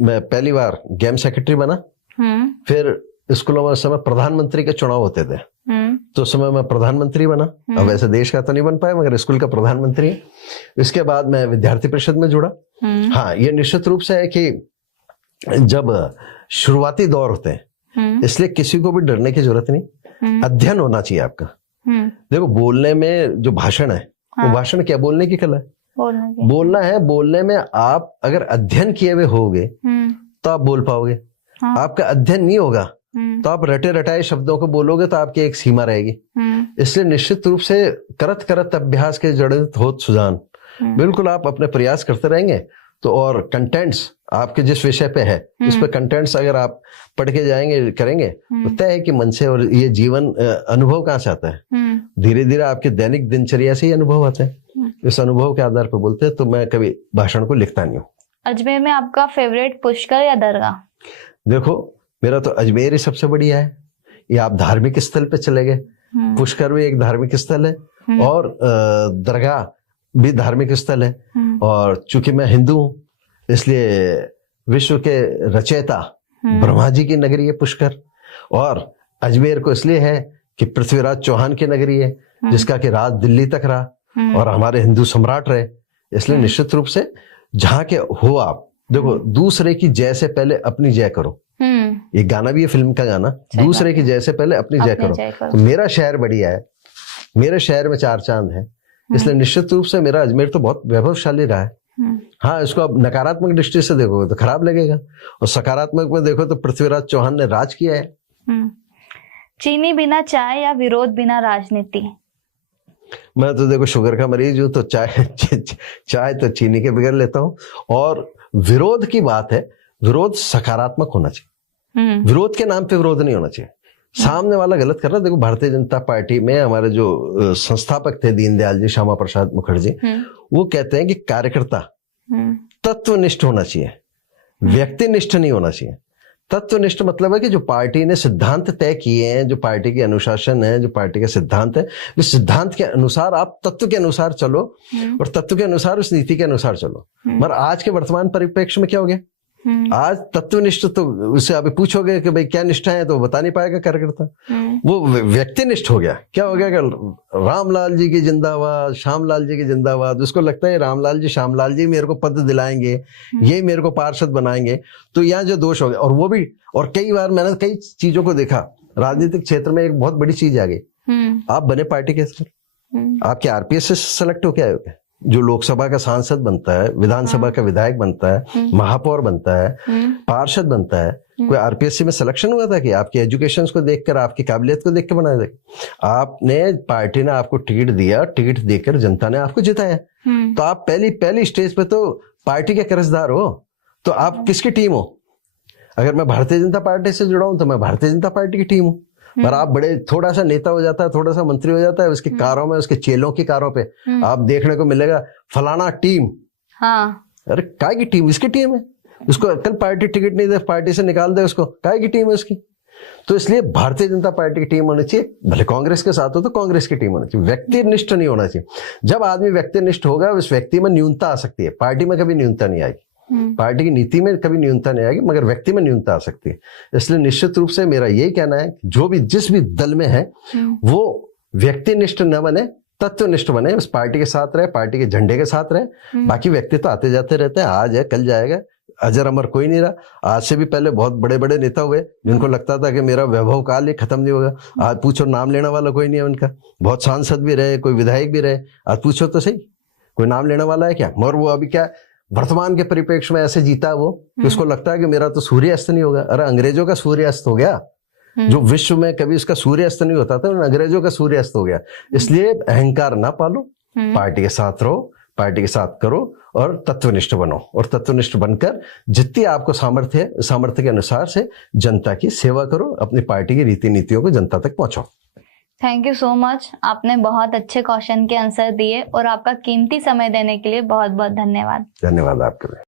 मैं पहली बार गेम सेक्रेटरी बना। फिर स्कूलों में समय प्रधानमंत्री के चुनाव होते थे, तो समय मैं प्रधानमंत्री बना। अब वैसे देश का तो नहीं बन पाया, मगर स्कूल का प्रधानमंत्री। इसके बाद मैं विद्यार्थी परिषद में जुड़ा। हाँ, ये निश्चित रूप से है कि जब शुरुआती दौर होते हैं इसलिए किसी को भी डरने की जरूरत नहीं, अध्ययन होना चाहिए आपका। देखो, बोलने में जो भाषण है वो भाषण क्या, बोलने की कला है। बोलना है। बोलने में आप अगर अध्ययन किए हुए होगे तो आप बोल पाओगे। हाँ। आपका अध्ययन नहीं होगा तो आप रटे रटाए शब्दों को बोलोगे तो आपकी एक सीमा रहेगी। इसलिए निश्चित रूप से करत करत अभ्यास के जड़ित होत सुजान, बिल्कुल आप अपने प्रयास करते रहेंगे तो, और कंटेंट्स आपके जिस विषय पे है उस पे कंटेंट्स अगर आप पढ़ के जाएंगे करेंगे तो तय है कि मन से। और ये जीवन अनुभव कहाँ से आता है? धीरे धीरे आपके दैनिक दिनचर्या से ही अनुभव आता है। इस अनुभव के आधार पर बोलते हैं। तो मैं कभी भाषण को लिखता नहीं हूँ। अजमेर में आपका फेवरेट पुष्कर या दरगाह? देखो, मेरा तो अजमेर ही सबसे बढ़िया है। ये आप धार्मिक स्थल पे चले गए, पुष्कर भी एक धार्मिक स्थल है और दरगाह भी धार्मिक स्थल है। और चूंकि मैं हिंदू हूँ इसलिए विश्व के रचयिता ब्रह्मा जी की नगरी है पुष्कर, और अजमेर को इसलिए है कि पृथ्वीराज चौहान की नगरी है जिसका कि राज दिल्ली तक रहा और हमारे हिंदू सम्राट रहे। इसलिए निश्चित रूप से जहां के हो आप, देखो, दूसरे की जय से पहले अपनी जय करो। ये गाना भी है, फिल्म का गाना, दूसरे की जय से पहले अपनी जय करो। तो मेरा शहर बढ़िया है, मेरे शहर में चार चांद है, इसलिए निश्चित रूप से मेरा अजमेर तो बहुत वैभवशाली रहा है। हाँ, इसको अब नकारात्मक दृष्टि से देखोगे तो खराब लगेगा और सकारात्मक में देखो तो पृथ्वीराज चौहान ने राज किया है। चीनी बिना चाय या विरोध बिना राजनीति? मैं तो देखो शुगर का मरीज हूं तो चाय तो चीनी के बगैर लेता हूं। और विरोध की बात है, विरोध सकारात्मक होना चाहिए। विरोध के नाम पे विरोध नहीं होना चाहिए। सामने वाला गलत कर रहा है। देखो, भारतीय जनता पार्टी में हमारे जो संस्थापक थे दीनदयाल जी, श्यामा प्रसाद मुखर्जी, वो कहते हैं कि कार्यकर्ता तत्वनिष्ठ होना चाहिए, व्यक्तिनिष्ठ नहीं होना चाहिए। तत्वनिष्ठ मतलब है कि जो पार्टी ने सिद्धांत तय किए हैं, जो पार्टी के अनुशासन है, जो पार्टी का सिद्धांत है, उस सिद्धांत के अनुसार आप तत्व के अनुसार चलो और तत्व के अनुसार उस नीति के अनुसार चलो। मगर आज के वर्तमान परिप्रेक्ष्य में क्या हो गया? आज तत्वनिष्ठ तो उससे अभी पूछोगे कि भाई क्या निष्ठा है तो वो बता नहीं पाएगा कार्यकर्ता। वो व्यक्तिनिष्ठ हो गया। क्या हो गया कि रामलाल जी की जिंदाबाद, श्यामलाल जी की जिंदाबाद। उसको लगता है रामलाल जी, श्यामलाल जी मेरे को पद दिलाएंगे, ये मेरे को पार्षद बनाएंगे। तो यहाँ जो दोष हो गया, और वो भी, और कई बार मैंने कई चीजों को देखा राजनीतिक क्षेत्र में, एक बहुत बड़ी चीज आ गई। आप बने पार्टी के सर, आपके आरपीएस से सेलेक्ट हो क्या? जो लोकसभा का सांसद बनता है, विधानसभा का विधायक बनता है, महापौर बनता है, पार्षद बनता है, कोई आरपीएससी में सिलेक्शन हुआ था कि आपकी एजुकेशन को देखकर, आपकी काबिलियत को देख के बनाया था? आपने, पार्टी ने आपको टिकट दिया, टिकट देकर जनता ने आपको जिताया। तो आप पहली स्टेज पे तो पार्टी के कर्जदार हो। तो आप किसकी टीम हो? अगर मैं भारतीय जनता पार्टी से जुड़ा हूं तो मैं भारतीय जनता पार्टी की टीम हूँ। पर आप बड़े, थोड़ा सा नेता हो जाता है, थोड़ा सा मंत्री हो जाता है, उसकी कारों में, उसके चेलों की कारों पे आप देखने को मिलेगा फलाना टीम। हाँ। अरे काय की टीम? इसकी टीम है, उसको कल पार्टी टिकट नहीं दे, पार्टी से निकाल दे उसको, काय की टीम है उसकी? तो इसलिए भारतीय जनता पार्टी की टीम होनी चाहिए। भले कांग्रेस के साथ हो तो कांग्रेस की टीम होनी चाहिए। व्यक्तिनिष्ठ नहीं होना चाहिए। जब आदमी व्यक्तिनिष्ठ होगा उस व्यक्ति में न्यूनता आ सकती है, पार्टी में कभी न्यूनता नहीं आएगी, पार्टी की नीति में कभी न्यूनता नहीं आएगी, मगर व्यक्ति में न्यूनता आ सकती है। इसलिए निश्चित रूप से मेरा यही कहना है, जो भी जिस भी दल में है वो व्यक्तिनिष्ठ न बने, तत्वनिष्ठ बने, उस पार्टी के साथ रहे, पार्टी के झंडे के साथ रहे। बाकी व्यक्ति तो आते जाते रहते हैं, आज है कल जाएगा, अजर अमर कोई नहीं रहा। आज से भी पहले बहुत बड़े बड़े नेता हुए जिनको लगता था कि मेरा वैभव काल ही खत्म नहीं होगा। आज पूछो, नाम लेने वाला कोई नहीं है उनका। बहुत सांसद भी रहे, कोई विधायक भी रहे, आज पूछो तो सही, कोई नाम लेने वाला है क्या? मगर वो अभी क्या वर्तमान के परिप्रेक्ष्य में ऐसे जीता वो कि उसको लगता है कि मेरा तो सूर्यास्त नहीं होगा। अरे अंग्रेजों का सूर्यास्त हो गया, जो विश्व में कभी उसका सूर्यास्त नहीं होता था, अंग्रेजों का सूर्यास्त हो गया। इसलिए अहंकार ना पालो, पार्टी के साथ रहो, पार्टी के साथ करो और तत्वनिष्ठ बनो। और तत्वनिष्ठ बनकर जितनी आपको सामर्थ्य है, सामर्थ्य के अनुसार से जनता की सेवा करो, अपनी पार्टी की रीति नीतियों को जनता तक पहुंचाओ। Thank you so much. आपने बहुत अच्छे क्वेश्चन के आंसर दिए और आपका कीमती समय देने के लिए बहुत बहुत धन्यवाद। धन्यवाद आपके लिए।